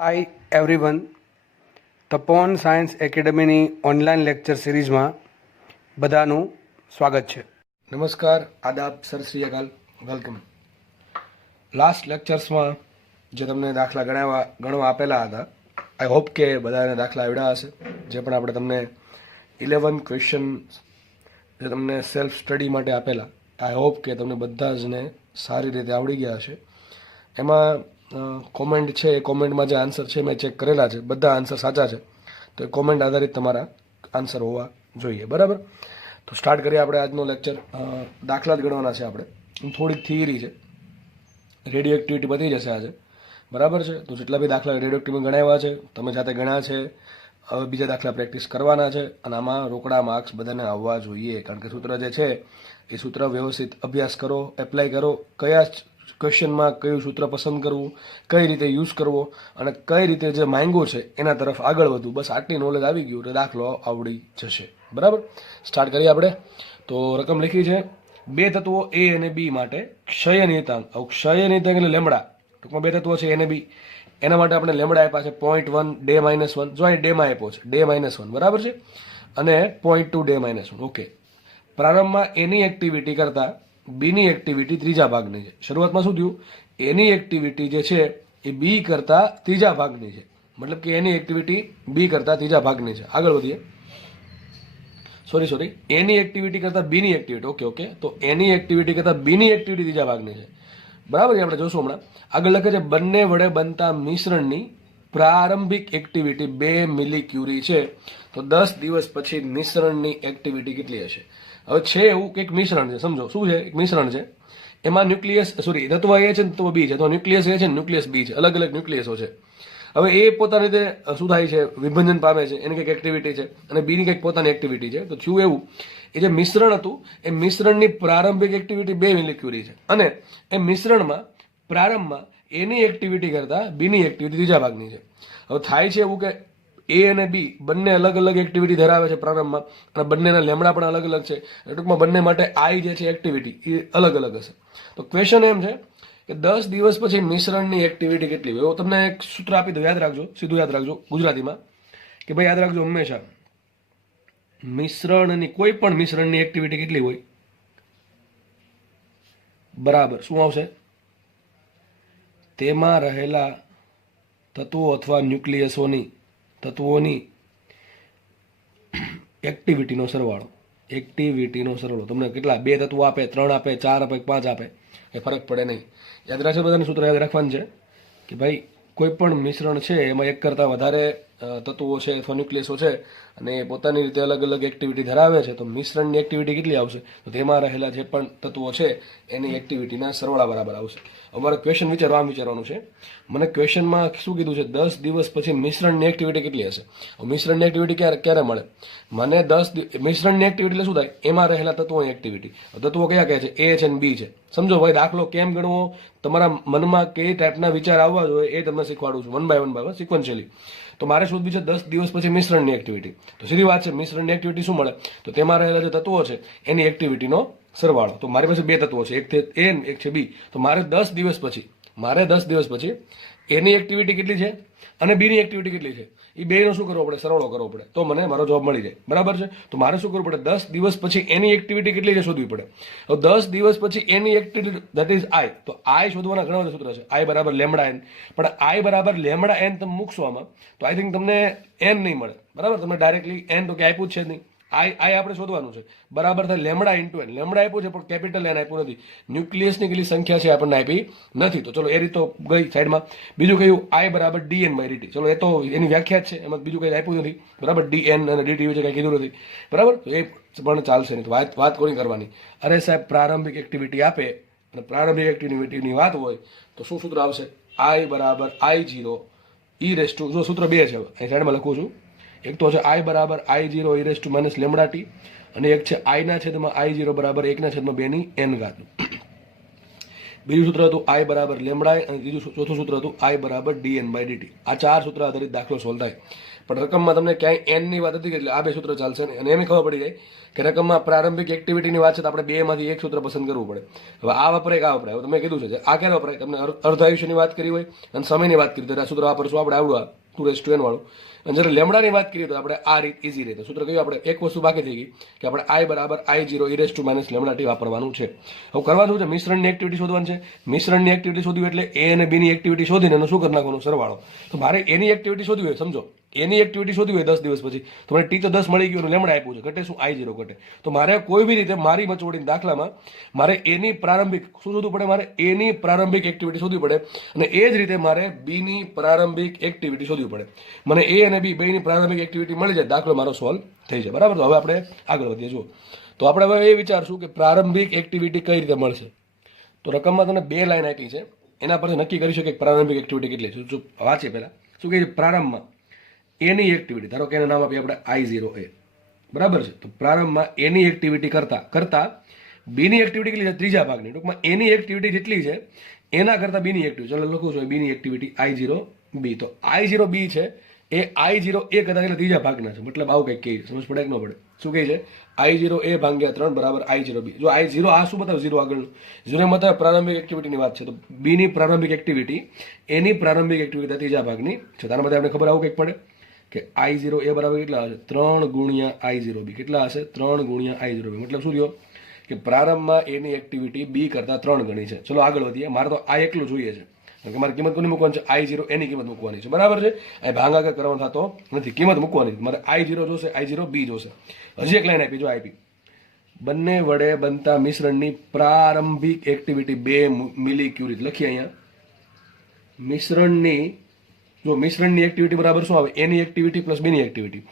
Hi everyone, તપોવન science એકેડમીની online lecture સિરીઝમાં બધાનું સ્વાગત છે. નમસ્કાર, આદાબ, સર શ્રી અકાલ, વેલકમ. લાસ્ટ લેક્ચર્સમાં જે તમને દાખલા ગણવા આપેલા હતા, આઈ હોપ કે બધાને દાખલા આવડ્યા હશે. જે પણ આપણે તમને 11 ક્વેશ્ચન જે તમને સેલ્ફ સ્ટડી માટે આપેલા, આઈ હોપ કે તમને બધા જને સારી રીતે આવડી ગયા હશે. એમાં કોમેન્ટ છે, એ કોમેન્ટમાં જે આન્સર છે મેં ચેક કરેલા છે, બધા આન્સર સાચા છે. તો એ કોમેન્ટ આધારિત તમારા આન્સર હોવા જોઈએ, બરાબર. તો સ્ટાર્ટ કરીએ આપણે આજનો લેક્ચર. દાખલા જ ગણવાના છે આપણે, થોડીક થિયરી છે. રેડિયો એક્ટિવિટી બધી જશે આજે, બરાબર છે. તો જેટલા બી દાખલા રેડિયો એક્ટિવિટી ગણાવ્યા છે, તમે જાતે ગણ્યા છે. હવે બીજા દાખલા પ્રેક્ટિસ કરવાના છે અને આમાં રોકડા માર્ક્સ બધાને આવવા જોઈએ. કારણ કે સૂત્ર જે છે એ સૂત્ર વ્યવસ્થિત અભ્યાસ કરો, એપ્લાય કરો. કયા ક્વેશ્ચનમાં કયું સૂત્ર પસંદ કરવું, કઈ રીતે યુઝ કરવો અને કઈ રીતે જે માંગ્યું છે એના તરફ આગળ વધવું. બસ આટલી નોલેજ આવી ગયું એટલે દાખલો આવડી જશે, બરાબર. સ્ટાર્ટ કરીએ આપણે. તો રકમ લખી છે, બે તત્વો એ અને બી માટે ક્ષય નિયતાંક. ક્ષય નિયતાંક એટલે લેમડા. ટૂંકમાં બે તત્વો છે એ અને બી, એના માટે આપણે લેમડા આપ્યા છે 0.1 ડે -1. જો અહીં ડેમાં આપ્યો છે ડે -1, બરાબર છે, અને 0.2 ડે -1. ઓકે. પ્રારંભમાં એની એક્ટિવિટી કરતા બીની એક્ટિવિટી ત્રીજા ભાગની છે. શરૂઆતમાં શું થયું, એની એક્ટિવિટી જે છે એ બી કરતા ત્રીજા ભાગની છે. મતલબ કે એની એક્ટિવિટી બી કરતા ત્રીજા ભાગની છે. આગળ વધીએ. સોરી, એની એક્ટિવિટી કરતા બીની એક્ટિવિટી. ઓકે. તો એની એક્ટિવિટી કરતા બીની એક્ટિવિટી ત્રીજા ભાગની છે, બરાબર છે. આપણે જોશું હમણાં. આગળ લખે છે, બંને વડે બનતા મિશ્રણની પ્રારંભિક એક્ટિવિટી 2 મિલીક્યુરી છે. તો 10 દિવસ પછી મિશ્રણની એક્ટિવિટી કેટલી હશે? હવે છે એવું કે એક મિશ્રણ છે, સમજો શું છે, એક મિશ્રણ છે. એમાં ન્યુક્લિયસ તત્વ એ છે ને તત્વ બી છે. તો ન્યુક્લિયસ એ છે ને ન્યુક્લિયસ બી છે. અલગ અલગ ન્યુક્લિયસો છે. હવે એ પોતાની રીતે શું થાય છે, વિભંજન પામે છે. એની કંઈક એક્ટિવિટી છે અને બીની કંઈક પોતાની એક્ટિવિટી છે. તો થયું એવું, એ જે મિશ્રણ હતું એ મિશ્રણની પ્રારંભિક એક્ટિવિટી 2 મિલીક્યુરી છે અને એ મિશ્રણમાં પ્રારંભમાં એની એક્ટિવિટી કરતા બીની એક્ટિવિટી ત્રીજા ભાગની છે. હવે થાય છે એવું કે એ અને બી બંને અલગ અલગ એક્ટિવિટી ધરાવે છે પ્રારંભમાં, અને બંનેના લેમડા પણ અલગ અલગ છે. ટૂંકમાં બંને માટે આઈ જે છે એક્ટિવિટી એ અલગ અલગ હશે. તો ક્વેશ્ચન એમ છે કે 10 દિવસ પછી મિશ્રણની એક્ટિવિટી કેટલી હોય. તમને એક સૂત્ર આપી દો, યાદ રાખજો, સીધું યાદ રાખજો ગુજરાતીમાં, કે ભાઈ યાદ રાખજો હંમેશા, મિશ્રણની કોઈ પણ મિશ્રણની એક્ટિવિટી કેટલી હોય, બરાબર શું આવશે, તેમાં રહેલા તત્વો અથવા તત્વોની એક્ટિવિટીનો સરવાળો. તમને કેટલા, 2 તત્વો આપે, 3 આપે, 4 આપે, 5 આપે, એ ફરક પડે નહીં. યાદ રાખજો, બધાને સૂત્ર યાદ રાખવાનું છે કે ભાઈ કોઈ પણ મિશ્રણ છે એમાં એક કરતાં વધારે તત્વો છે અથવા ન્યુક્લિયસો છે અને એ પોતાની રીતે અલગ અલગ એક્ટિવિટી ધરાવે છે. તો મિશ્રણની એક્ટિવિટી કેટલી આવશે, તો તેમાં રહેલા જે પણ તત્વો છે એની એક્ટિવિટીના સરવાળા બરાબર આવશે. અમારે ક્વેશ્ચન વિચારવાનું છે. મને ક્વેશ્ચનમાં શું કીધું છે, 10 દિવસ પછી મિશ્રણની એક્ટિવિટી કેટલી હશે. મિશ્રણની એક્ટિવિટી ક્યારે મળે મને? મિશ્રણની એક્ટિવિટી એટલે શું થાય, એમાં રહેલા તત્વોની એક્ટિવિટી. તત્વો કયા કયા છે, એ છે અને બી છે. સમજો ભાઈ, દાખલો કેમ ગણવો, તમારા મનમાં કઈ ટાઈપના વિચાર આવવા જોઈએ એ તમને શીખવાડું છું, 1 બાય 1 સિક્વન્શિયલી. તો મારે શોધવી છે 10 દિવસ પછી મિશ્રણની એક્ટિવિટી. તો સીધી વાત છે, મિશ્રણની એક્ટિવિટી શું મળે, તો તેમાં રહેલા જે તત્વો છે એની એક્ટિવિટીનો સરવાળો. તો મારી પાસે 2 તત્વો છે, એક છે એ ને એક છે બી. તો મારે 10 દિવસ પછી એની એક્ટિવિટી કેટલી છે અને બીની એક્ટિવિટી કેટલી છે, એ બેનો શું કરવો પડે, સરવાળો કરવો પડે. તો મને મારો જવાબ મળી જાય, બરાબર છે. તો મારે શું કરવું પડે, 10 દિવસ પછી એની એક્ટિવિટી કેટલી છે શોધવી પડે. તો 10 દિવસ પછી એની એક્ટિવિટી ધેટ ઇઝ આઈ. તો આઈ શોધવાના ઘણા બધા સૂત્ર છે. આઈ બરાબર લેમડા એન. પણ આઈ બરાબર લેમડા એન તમે મૂકશો આમાં, તો આઈ થિંક તમને એન નહીં મળે, બરાબર. તમને ડાયરેક્ટલી એન તો કે આપ્યું જ છે નહીં. આઈ આપણે શોધવાનું છે, બરાબર થાય લેમડા ઇન્ટુ એન. લેમડા આપ્યું છે પણ કેપિટલ એન આપ્યું નથી. ન્યુક્લિયસની કેટલી સંખ્યા છે આપણને આપી નથી. તો ચલો એ રીત તો ગઈ સાઈડમાં. બીજું કયું, આઈ બરાબર ડીએન બાય ડીટી. ચલો એ તો એની વ્યાખ્યા જ છે, એમાં બીજું કંઈ આપ્યું નથી, બરાબર. ડીએન અને ડીટી વચ્ચે કંઈ કીધું નથી, બરાબર. તો એ પણ ચાલશે નહીં. તો વાત કોની કરવાની, અરે સાહેબ પ્રારંભિક એક્ટિવિટી આપે અને પ્રારંભિક એક્ટિવિટીની વાત હોય તો શું સૂત્ર આવશે, આઈ બરાબર I0 ઈ રેસ ટુ, જો સૂત્ર 2 છે અહીં સાઈડમાં લખું છું. એક તો છે આઈ બરાબર I0 e raise to minus lambda T, અને એક છે આઈના છેદમાં I0 બરાબર 1/2 ની n ઘાત. બીજું સૂત્ર હતું આઈ બરાબર લેમડા અને ત્રીજું ચોથું સૂત્ર હતું આઈ બરાબર dn બાય dt. આ 4 સૂત્ર આધારિત દાખલો સોલ્વ થાય. પણ રકમમાં તમને ક્યાંય એન ની વાત હતી એટલે આ 2 સૂત્ર ચાલશે ને. અને એમ ખબર પડી જાય કે રકમમાં પ્રારંભિક એક્ટિવિટીની વાત છે તો આપણે 2 માંથી એક સૂત્ર પસંદ કરવું પડે. હવે આ વપરાય કે આ વપરાય. હવે તમે કીધું છે આ ક્યારે વપરાય? તમને અર્ધાયુષ્યની વાત કરી હોય અને સમયની વાત કરી તો આ સૂત્ર વાપરશું આપણે આવડું 2:n વાળું. અને જ્યારે લેમડાની વાત કરીએ તો આપણે આ રીત ઇઝી રીતે સૂત્ર કહ્યું. આપણે એક વસ્તુ બાકી થઈ ગઈ કે આપણે આઈ બરાબર I0 e - લેમડા t વાપરવાનું છે. હવે કરવાનું છે મિશ્રણની એક્ટિવિટી શોધવાની છે. મિશ્રણની એક્ટિવિટી શોધવી એટલે એ અને બી ની એક્ટિવિટી શોધીને એનું શું કરી નાખવાનું? સરવાળો. તો મારે એની એક્ટિવિટી શોધવી હોય, સમજો એની એક્ટિવિટી શોધવી હોય 10 દિવસ પછી તો મને ટી તો 10 મળી ગયું, લેમડા આપ્યું છે, ઘટે શું? I0 ઘટે. તો મારે કોઈ બી રીતે મારી મચવડીના દાખલામાં મારે એની પ્રારંભિક શું શોધવું પડે? મારે એની પ્રારંભિક એક્ટિવિટી શોધવી પડે અને એ જ રીતે મારે બી ની પ્રારંભિક એક્ટિવિટી શોધવી પડે. મને એ અને બી બેની પ્રારંભિક એક્ટિવિટી મળી જાય, દાખલો મારો સોલ્વ થઈ જાય. બરાબર. તો હવે આપણે આગળ વધીએ. જુઓ તો આપણે હવે એ વિચારશું કે પ્રારંભિક એક્ટિવિટી કઈ રીતે મળશે. તો રકમમાં તમને 2 લાઈન આપી છે, એના પરથી નક્કી કરી શકે કે પ્રારંભિક એક્ટિવિટી કેટલી છે. જો વાંચીએ પહેલા શું કહે છે? પ્રારંભમાં એની એક્ટિવિટી, ધારો કે એનું નામ આપીએ આપણે I0A. બરાબર છે. તો પ્રારંભમાં એની એક્ટિવિટી કરતા બીની એક્ટિવિટી કેટલી છે? ત્રીજા ભાગની. ટૂંકમાં એની એક્ટિવિટી જેટલી છે એના કરતા બીની એક્ટિવિટી, ચલો લખું છું બીની એક્ટિવિટી I0B. તો I0B છે એ I0A કરતા એટલે ત્રીજા ભાગના છે. મતલબ આવું કંઈક કહે, સમજ પડે કે ન પડે? શું કહે છે? I0A ભાગ્યા 3 બરાબર I0B. જો I0 આ શું બતાવે? 0 આગળનું 0 એમ બતાવે પ્રારંભિક એક્ટિવિટીની વાત છે. તો બીની પ્રારંભિક એક્ટિવિટી એની પ્રારંભિક એક્ટિવિટી ત્રીજા ભાગની છે. તારા માટે આપણે ખબર આવું કંઈક પડે કે I0A બરાબર કેટલા હશે? 3 ગુણ્યા I0B. કેટલા હશે? 3 ગુણ્યા I0B. મતલબ શું થયો કે પ્રારંભમાં એની એક્ટિવિટી બી કરતા 3 ગણી છે. ચલો આગળ વધીએ. મારે તો આ એકલું જોઈએ છે કારણ કે મારે કિંમત કોની મૂકવાની છે? I0 એની કિંમત મૂકવાની છે. બરાબર છે. અહીં ભાગાકાર કરવાનો થતો નથી, કિંમત મૂકવાની છે. મારે I0 જોશે, I0B જોશે. હજી એક લાઈન આપી, જો આપી બંને વડે બનતા મિશ્રણની પ્રારંભિક એક્ટિવિટી 2 મિલી ક્યુરી. લખીએ અહીંયા મિશ્રણની, જો મિશ્રણની એક્ટિવિટી બરાબર શું આવે? એની એક્ટિવિટી પ્લસ બીની એક્ટિવિટી.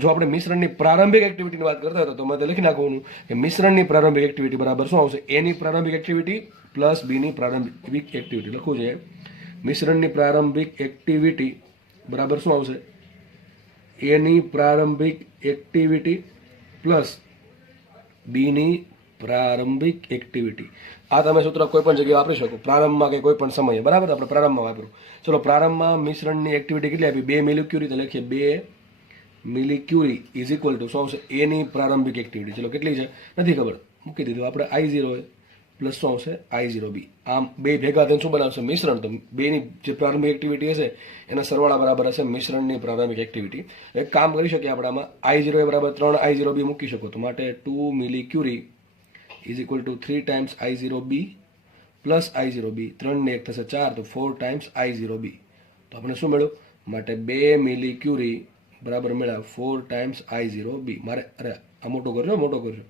જો આપણે મિશ્રણની પ્રારંભિક એક્ટિવિટીની વાત કરતા હતા તો મારે લખી નાખવાનું કે મિશ્રણની પ્રારંભિક એક્ટિવિટી બરાબર શું આવશે? એની પ્રારંભિક એક્ટિવિટી પ્લસ બીની પ્રારંભિક એક્ટિવિટી. લખવું છે મિશ્રણની પ્રારંભિક એક્ટિવિટી બરાબર શું આવશે? એની પ્રારંભિક એક્ટિવિટી પ્લસ બીની પ્રારંભિક એક્ટિવિટી. આ તમે સૂત્ર કોઈ પણ જગ્યાએ વાપરી શકો, પ્રારંભમાં કે કોઈ પણ સમયે. બરાબર. આપણે પ્રારંભમાં વાપરું. ચલો પ્રારંભમાં મિશ્રણની એક્ટિવિટી કેટલી આપી? 2 મિલીક્યુરી. તો લખીએ 2 મિલીક્યુરી ઇઝ ઇક્વલ ટુ શું આવશે? એની પ્રારંભિક એક્ટિવિટી. ચલો કેટલી છે? નથી ખબર, મૂકી દીધું આપણે I0 પ્લસ શું આવશે? I0B. આમ બે ભેગા થઈને શું બનાવશે? મિશ્રણ. તો બેની જે પ્રારંભિક એક્ટિવિટી હશે એના સરવાળા બરાબર હશે મિશ્રણની પ્રારંભિક એક્ટિવિટી. એક કામ કરી શકીએ આપણે આમાં, I0A બરાબર 3 I0B મૂકી શકો. તો માટે 2 millicurie is equal to 3 times I0B plus I0B. 3 ને 1 થશે 4, તો 4 ટાઈમ્સ I0B. તો આપણે શું મળ્યું? માટે 2 મિલીક્યુરી બરાબર મળ્યા 4 ટાઈમ્સ I0B. મારે આ મોટો કરજો, મોટો કરજો.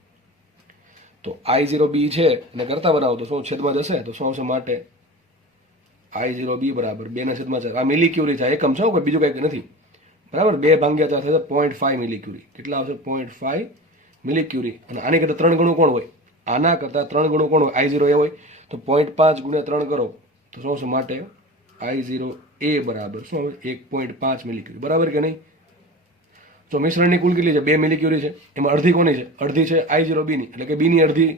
તો I0B છે અને કરતા બનાવો તો શું છેદમાં જશે? તો શું આવશે? માટે I0B બરાબર 2/4. આ મિલીક્યુરી છે, એકમ છે, કોઈ બીજું કંઈ નથી. બરાબર. 2 ભાગ્યા 4 થશે 0.5 મિલીક્યુરી. કેટલા આવશે? 0.5 મિલીક્યુરી. અને આની કરતાં 3 ગણું કોણ હોય? આના કરતાં 3 ગણું કોણ હોય? I0A હોય. તો 0.5 ગુણ્યા 3 કરો તો શું આવશે? માટે I0A બરાબર શું આવે? 1.5 મિલીક્યુરી. બરાબર કે નહીં? તો મિશ્રણની કુલ કેટલી છે? 2 મિલીક્યુરી છે. એમાં અડધી કોની છે? અડધી છે I0B ની, એટલે કે બીની અડધી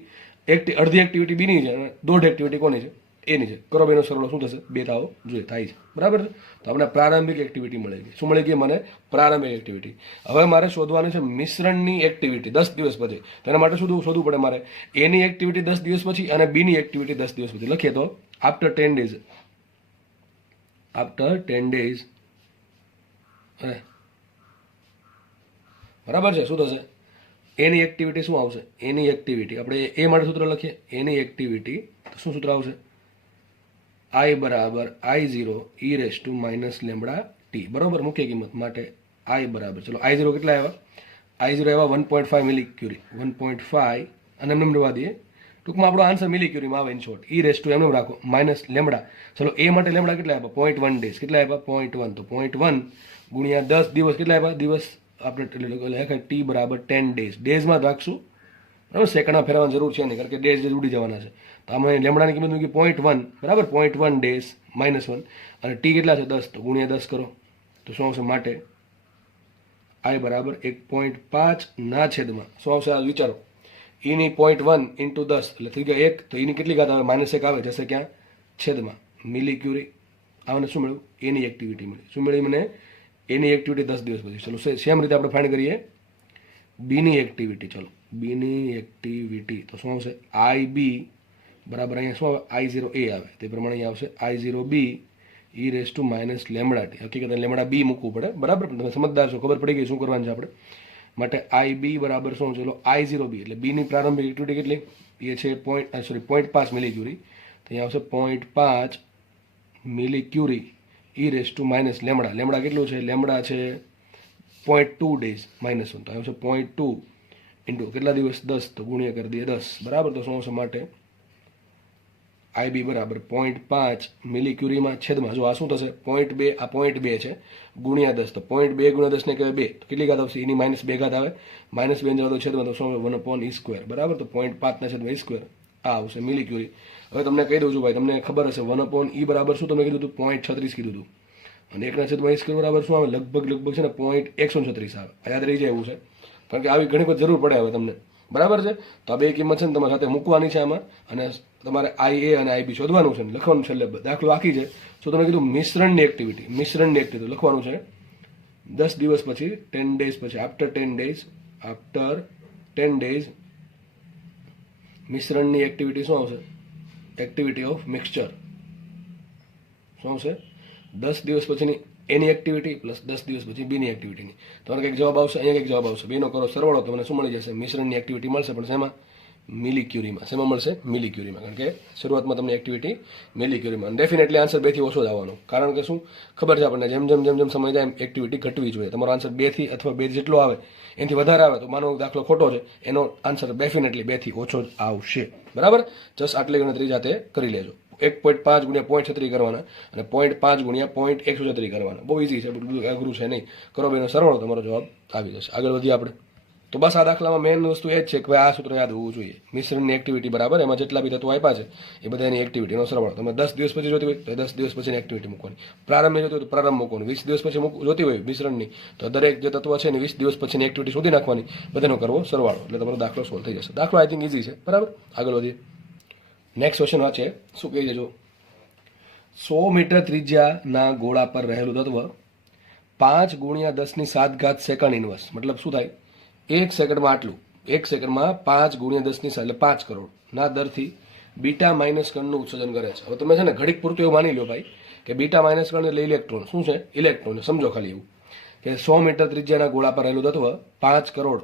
એક્ટિવિટી બીની છે અને 1/2 એક્ટિવિટી કોની છે? એની છે. કરો બેનો સરવાળો શું થશે? 2 તાવો જોઈએ થાય છે. બરાબર છે. તો આપણે પ્રારંભિક એક્ટિવિટી મળી ગઈ. શું મળી ગઈ મને? પ્રારંભિક એક્ટિવિટી. હવે મારે શોધવાની છે મિશ્રણની એક્ટિવિટી 10 દિવસ પછી. તેના માટે શું શોધવું પડે? મારે એની એક્ટિવિટી 10 દિવસ પછી અને બીની એક્ટિવિટી 10 દિવસ પછી. લખીએ તો આફ્ટર 10 ડેઝ. After 10 days. બરાબર છે. શું થશે? એની એક્ટિવિટી શું આવશે? એની એક્ટિવિટી આપણે એ માટે સૂત્ર લખીએ. એની એક્ટિવિટી શું સૂત્ર આવશે? I બરાબર I0 e લેમડા t. બરાબર. મુખ્ય કિંમત માટે I બરાબર, ચલો I0 કેટલા આવ્યા? I0 આવ્યા 1.5 મિલીક્યુરી. 1.5 અને એમને રવા દઈએ. ટૂંકમાં આપણો આન્સર મિલીક્યુરીમાં આવે. ઇન શોર્ટ એમને રાખો માઇનસ લેમડા. ચલો એ માટે લેમડા કેટલા આપ્યા? 0.1 ડેઝ. કેટલા આપ્યા? 0.1. તો 0.1 ગુણ્યા 10 દિવસ. કેટલા આપ્યા? દિવસ આપણે લખાય T બરાબર 10 ડેઝ. ડેઝમાં જ રાખશું. બરાબર. સેકન્ડમાં ફેરવવાની જરૂર છે નહીં કારણ કે ડેઝ ઉડી જવાના છે. તો આમાં લેમડાની કિંમત મૂકી 0.1. બરાબર. 0.1 ડેઝ -1 અને ટી કેટલા છે? 10. તો ગુણ્યા 10 કરો તો શું આવશે? માટે I બરાબર 1.5 ના છેદમાં શું આવશે? આ વિચારો. ઈની 0.1 ઇન્ટુ 10 એટલે થઈ ગયા 1, તો ઈની કેટલી ઘાત આવે? -1 આવે, જશે ક્યાં? છેદમાં મિલી ક્યુરી. આને શું મળ્યું? એની એક્ટિવિટી મળી. શું મળી મને? એની એક્ટિવિટી 10 દિવસ પછી. ચલો સેમ રીતે આપણે ફાઇન્ડ કરીએ બીની એક્ટિવિટી. ચલો બીની એક્ટિવિટી તો શું આવશે? IB બરાબર અહીંયા શું આવે? I0A આવે, તે પ્રમાણે અહીંયા આવશે I0B e−λt. હકીકત લેમડા બી મૂકવું પડે, બરાબર? તમે સમજદાર છો, ખબર પડી ગઈ શું કરવાનું છે આપણે માટે. IB બરાબર શું? ચલો I0B એટલે બીની પ્રારંભિક એક્ટિવિટી કેટલી? એ છે 0.5 મિલી ક્યુરી. તો અહીંયા આવશે 0.5 મિલી ક્યુરી e−λ. લેમડા કેટલું છે? લેમડા છે 0.2 ડેઝ -1, તો આવશે 0.2 ઇન્ટુ કેટલા દિવસ? 10, તો ગુણ્યા કરી દઈએ 10, બરાબર? તો શું આવશે માટે? IB બરાબર 0.5 મિલી ક્યુરીમાં છેદમાં, જો આ શું થશે? 0.2, આ 0.2 છે, ગુણ્યા 10, તો 0.2 ગુણ્યા 10 ને કહેવાય 2, તો કેટલી ઘાત આવશે? એની -2 ઘાત આવે, -2 જવા દો છેદમાં, તો શું આવે? 1/e², બરાબર? તો 0.5 ના છેદમાં e², આ આવશે મિલી ક્યુરી. હવે તમને કહી દઉં છું ભાઈ, તમને ખબર હશે 1/e બરાબર શું તમને કીધું હતું? 0.36 કીધું હતું, અને 1 ના છેદમાં e² બરાબર શું આવે? લગભગ છે ને 0.136 આવે. યાદ રહી જાય એવું છે, કારણ કે આવી ઘણી બધી જરૂર પડે હવે તમને, બરાબર છે? તો આ બે કિંમત છે ને તમારે સાથે મૂકવાની છે આમાં, અને તમારે IA અને IB શોધવાનું છે, લખવાનું છે. એટલે દાખલો આખી છે. તો તમે કીધું મિશ્રણની એક્ટિવિટી લખવાનું છે 10 દિવસ પછી, 10 ડેઝ પછી, આફ્ટર 10 ડેઝ મિશ્રણની એક્ટિવિટી શું આવશે? Activity of mixture. શું આવશે? 10 દિવસ પછીની એની એક્ટિવિટી પ્લસ 10 દિવસ પછી બીની એક્ટિવિટીની. તમારે કંઈક જવાબ આવશે, અહીંયા કંઈક જવાબ આવશે. બેનો કરો સરવાળો, તમને શું મળી જશે? મિશ્રણની એક્ટિવિટી મળશે, પણ શેમાં? મિલી ક્યુરીમાં. શેમાં મળશે? મિલી ક્યુરીમાં, કારણ કે શરૂઆતમાં તમને એક્ટિવિટી મિલી ક્યુરીમાં. ડેફિનેટલી આન્સર 2 થી ઓછો જ આવવાનો, કારણ કે શું ખબર છે આપણને? જેમ સમય જાય એમ એક્ટિવિટી ઘટવી જોઈએ. તમારો આન્સર 2 થી અથવા 2 જેટલો આવે, એનાથી વધારે આવે તો માનો દાખલો ખોટો છે, એનો આન્સર ડેફિનેટલી 2 થી ઓછો જ આવશે, બરાબર? જસ્ટ આટલી ગણતરી જાતે કરી લેજો. 1.5 ગુણ્યા 0.36 કરવાના, અને 0.5 ગુણ્યા 0.136 કરવાના. બહુ ઇઝી છે, બધું અઘરું છે નહીં. કરો બેનો સરવાળો, તમારો જવાબ આવી જશે. આગળ વધીએ આપણે. તો બસ આ દાખલામાં મેઇન વસ્તુ એ જ છે કે આ સૂત્ર યાદ હોવું જોઈએ. મિશ્રણની એક્ટિવિટી બરાબર, એમાં જેટલા બી તત્વો આપ્યા છે એ બધાની એક્ટિવિટીનો સરવાળો. તમે 10 દિવસ પછી જોતી હોય તો 10 દિવસ પછીની એક્ટિવિટી મૂકવાની, પ્રારંભ જોતી હોય તો પ્રારંભ મૂકવાનું, 20 દિવસ પછી જોતી હોય મિશ્રણની તો દરેક જે તત્વ છે ને 20 દિવસ પછીની એક્ટિવિટી શોધી નાખવાની, બધાનો કરવો સરવાળો, એટલે તમારો દાખલો સોલ્વ થઈ જશે. દાખલો આઈ થિંક ઇઝી છે, બરાબર? આગળ વધીએ. નેક્સ્ટ ક્વેશ્ચન વાંચે, શું કહી દેજો? 100 મીટર ત્રિજ્યાના ગોળા પર રહેલું તત્વ 5 ગુણ્યા 10⁷ સેકન્ડ ઇનવર્સ, મતલબ શું થાય? 1 સેકન્ડમાં આટલું, 1 સેકન્ડમાં 5 ગુણ્યા 10⁷ એટલે 5 કરોડ ના દરથી બીટા માઇનસ કણનું ઉત્સર્જન કરે છે. હવે તમે છે ને ઘડીક પૂરતું એવું માની લો ભાઈ કે બીટા માઇનસ કણ એટલે ઇલેક્ટ્રોન. શું છે? ઇલેક્ટ્રોન. સમજો ખાલી એવું કે 100 મીટર ત્રિજ્યાના ગોળા પર રહેલું તત્વ 5 કરોડ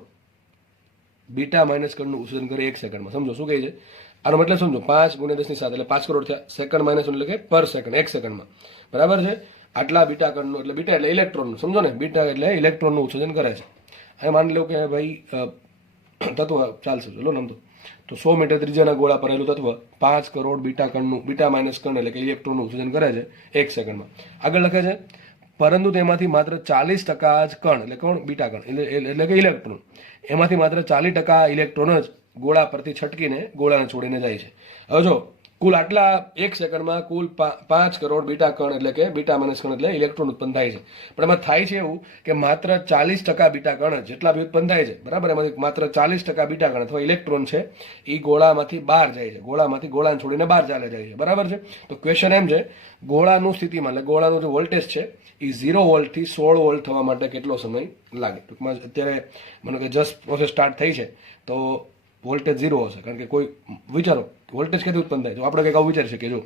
બીટા માઇનસ કણનું ઉત્સર્જન કરે 1 સેકન્ડમાં. સમજો શું કહે છે? આનો મતલબ સમજો, 5 ગુણ્યા 10⁷ એટલે 5 કરોડ થયા. સેકન્ડ માઇનસ એટલે કે પર સેકન્ડ, 1 સેકન્ડમાં, બરાબર છે? આટલા બીટા કણનું, એટલે બીટા એટલે ઇલેક્ટ્રોનનું, સમજો ને? બીટા એટલે ઇલેક્ટ્રોનનું ઉત્સર્જન કરે છે. હવે માની લો કે ભાઈ તત્વ ચાલશે, ચલો નામ તો 100 મીટર ત્રિજ્યાના ગોળા પર રહેલું તત્વ 5 કરોડ બીટા કણનું, બીટા માઇનસ કણ એટલે કે ઇલેક્ટ્રોનનું ઉત્સર્જન કરે છે 1 સેકન્ડમાં. આગળ લખે છે પરંતુ તેમાંથી માત્ર 40% જ કણ, એટલે કોણ? બીટા કણ એટલે કે ઇલેક્ટ્રોન, એમાંથી માત્ર 40% ઇલેક્ટ્રોન જ ગોળા પરથી છટકીને ગોળાને છોડીને જાય છે. હવે જો કુલ આટલા 1 સેકન્ડમાં કુલ 5 કરોડ બીટા કણ એટલે કે બીટા માઇનસ કણ એટલે ઇલેક્ટ્રોન ઉત્પન્ન થાય છે. પણ એમાં થાય છે એવું કે માત્ર 40% બીટા કણ જેટલા બી ઉત્પન્ન થાય છે, બરાબર? એમાંથી માત્ર 40% બીટા કણ અથવા ઇલેક્ટ્રોન છે એ ગોળામાંથી બહાર જાય છે, ગોળાને છોડીને બહાર ચાલે જાય છે, બરાબર છે? તો ક્વેશ્ચન એમ છે, ગોળાનું સ્થિતિમાં એટલે ગોળાનું જે વોલ્ટેજ છે એ 0 વોલ્ટથી 16 વોલ્ટ થવા માટે કેટલો સમય લાગે? ટૂંકમાં અત્યારે મને કે જસ્ટ પ્રોસેસ સ્ટાર્ટ થઈ છે તો વોલ્ટેજ 0 હશે, કારણ કે કોઈ વિચારો વોલ્ટેજ ક્યાંથી ઉત્પન્ન થાય? તો આપણે કંઈક આવું વિચારી શકીએ. જો